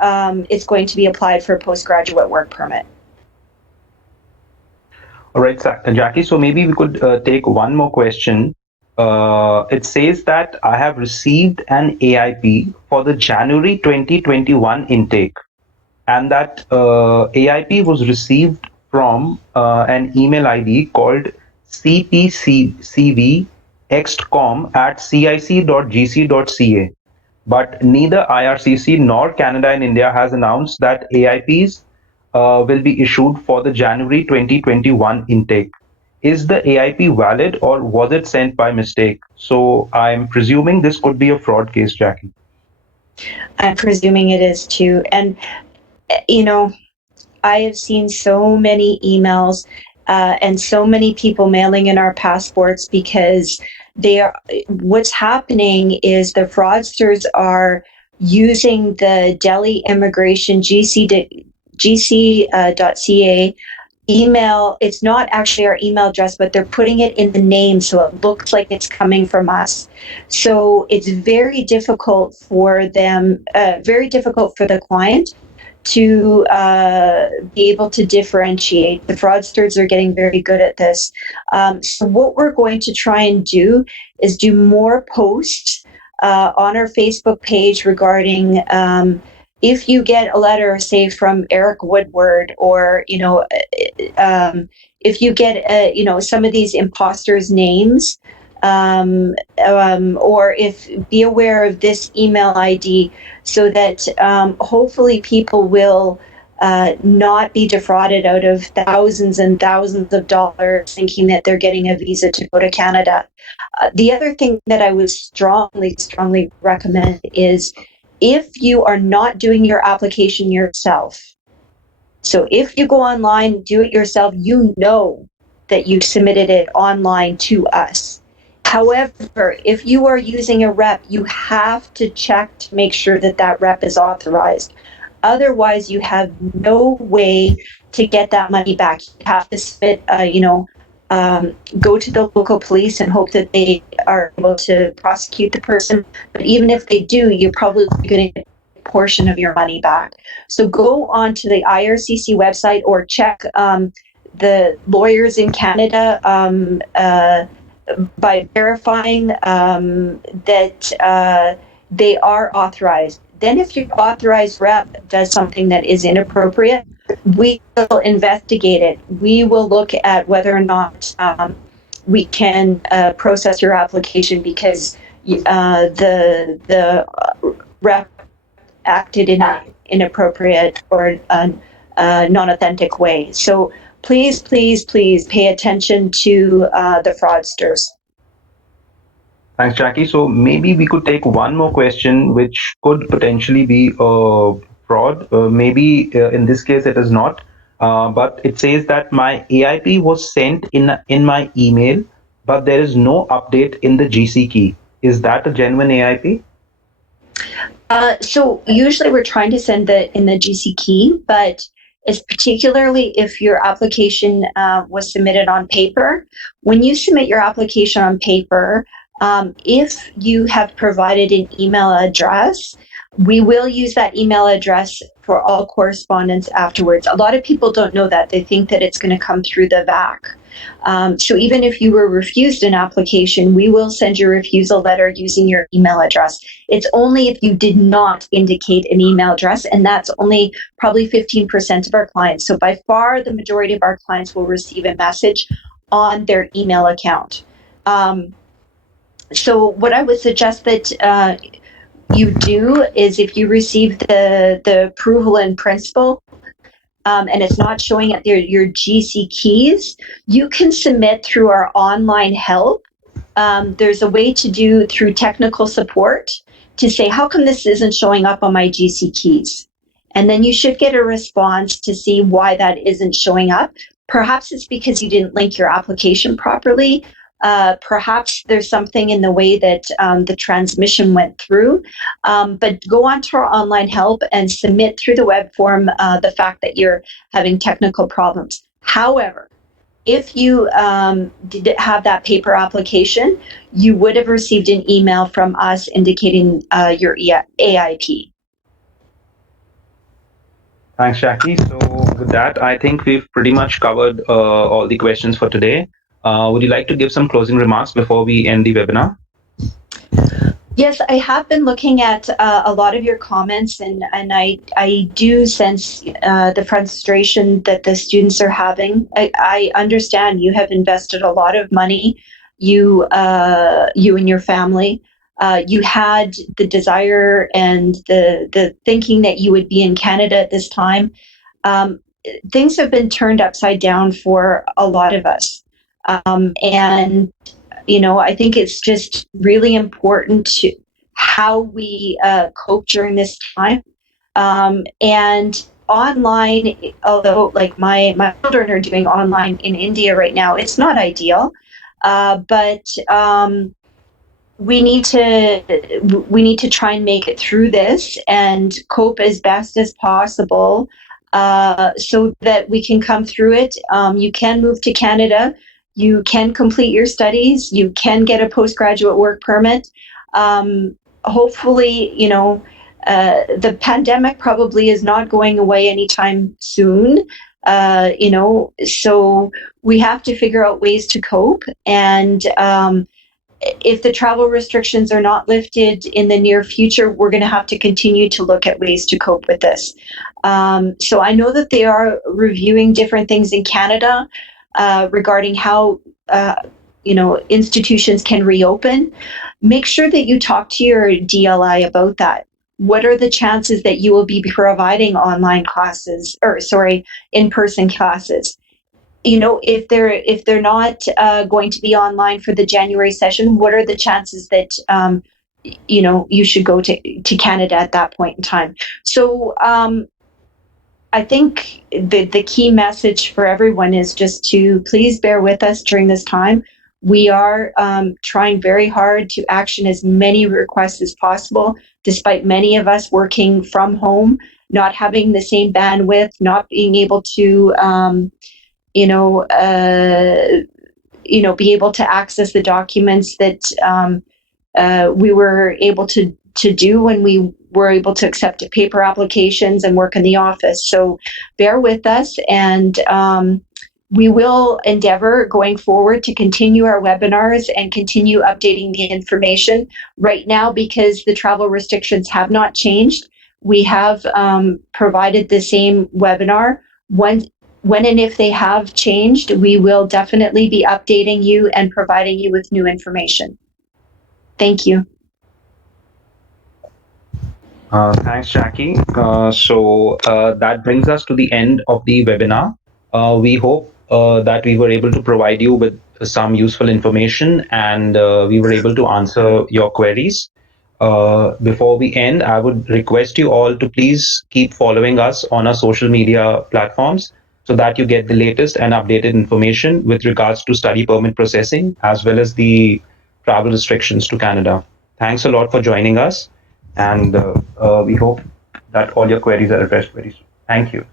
it's going to be applied for a postgraduate work permit. All right, Jackie. So maybe we could take one more question. It says that I have received an AIP for the January 2021 intake, and that AIP was received from an email ID called cpcvextcom@cic.gc.ca. But neither IRCC nor Canada and India has announced that AIPs will be issued for the January 2021 intake. Is the AIP valid or was it sent by mistake? So I'm presuming this could be a fraud case, Jackie. I'm presuming it is too. And, I have seen so many emails and so many people mailing in our passports because what's happening is the fraudsters are using the Delhi Immigration GC.ca email. It's not actually our email address, but they're putting it in the name so it looks like it's coming from us. So it's very difficult for them, very difficult for the client to be able to differentiate. The fraudsters are getting very good at this. So what we're going to try and do is do more posts on our Facebook page regarding if you get a letter, say from Eric Woodward, or if you get some of these imposters' names, or if be aware of this email ID, so that hopefully people will not be defrauded out of thousands and thousands of dollars thinking that they're getting a visa to go to Canada. The other thing that I would strongly recommend is if you are not doing your application yourself. So if you go online, do it yourself, you know that you submitted it online to us. However, if you are using a rep, you have to check to make sure that that rep is authorized. Otherwise, you have no way to get that money back. You have to submit, go to the local police and hope that they are able to prosecute the person. But even if they do, you're probably going to get a portion of your money back. So go onto the IRCC website or check the lawyers in Canada by verifying that they are authorized. Then if your authorized rep does something that is inappropriate, we will investigate it. We will look at whether or not we can process your application because the rep acted in an inappropriate or non-authentic way. So please, please, please pay attention to the fraudsters. Thanks, Jackie. So maybe we could take one more question, which could potentially be fraud. Maybe in this case it is not, but it says that my AIP was sent in my email, but there is no update in the GC key. Is that a genuine AIP? So usually we're trying to send in the GC key, but it's particularly if your application was submitted on paper. When you submit your application on paper, if you have provided an email address, we will use that email address for all correspondence afterwards. A lot of people don't know that. They think that it's going to come through the VAC. So even if you were refused an application, we will send your refusal letter using your email address. It's only if you did not indicate an email address, and that's only probably 15% of our clients. So by far, the majority of our clients will receive a message on their email account. So what I would suggest that you do is if you receive the approval in principle, and it's not showing at your GC keys, you can submit through our online help. There's a way to do through technical support to say, how come this isn't showing up on my GC keys? And then you should get a response to see why that isn't showing up. Perhaps it's because you didn't link your application properly. Perhaps there's something in the way that the transmission went through, but go on to our online help and submit through the web form the fact that you're having technical problems. However, if you did have that paper application, you would have received an email from us indicating your AIP. Thanks, Jackie. So with that, I think we've pretty much covered all the questions for today. Would you like to give some closing remarks before we end the webinar? Yes, I have been looking at a lot of your comments, and I do sense the frustration that the students are having. I understand you have invested a lot of money, you and your family. You had the desire and the thinking that you would be in Canada at this time. Things have been turned upside down for a lot of us. And, I think it's just really important to how we cope during this time. And online, although like my children are doing online in India right now, it's not ideal. But we need to try and make it through this and cope as best as possible so that we can come through it. You can move to Canada. You can complete your studies. You can get a postgraduate work permit. Hopefully, the pandemic probably is not going away anytime soon. So we have to figure out ways to cope. And if the travel restrictions are not lifted in the near future, we're going to have to continue to look at ways to cope with this. So I know that they are reviewing different things in Canada regarding how institutions can reopen. Make sure that you talk to your DLI about that. What are the chances that you will be providing online classes, in-person classes? If they're not going to be online for the January session, what are the chances that you should go to Canada at that point in time? So I think the key message for everyone is just to please bear with us during this time. We are trying very hard to action as many requests as possible, despite many of us working from home. not having the same bandwidth, not being able to, be able to access the documents that we were able to do when we were able to accept paper applications and work in the office. So bear with us, and we will endeavor going forward to continue our webinars and continue updating the information. Right now, because the travel restrictions have not changed, we have provided the same webinar. When and if they have changed, we will definitely be updating you and providing you with new information. Thank you. Thanks, Jackie. That brings us to the end of the webinar. We hope that we were able to provide you with some useful information, and we were able to answer your queries. Before we end, I would request you all to please keep following us on our social media platforms so that you get the latest and updated information with regards to study permit processing as well as the travel restrictions to Canada. Thanks a lot for joining us, and we hope that all your queries are addressed very soon. Thank you.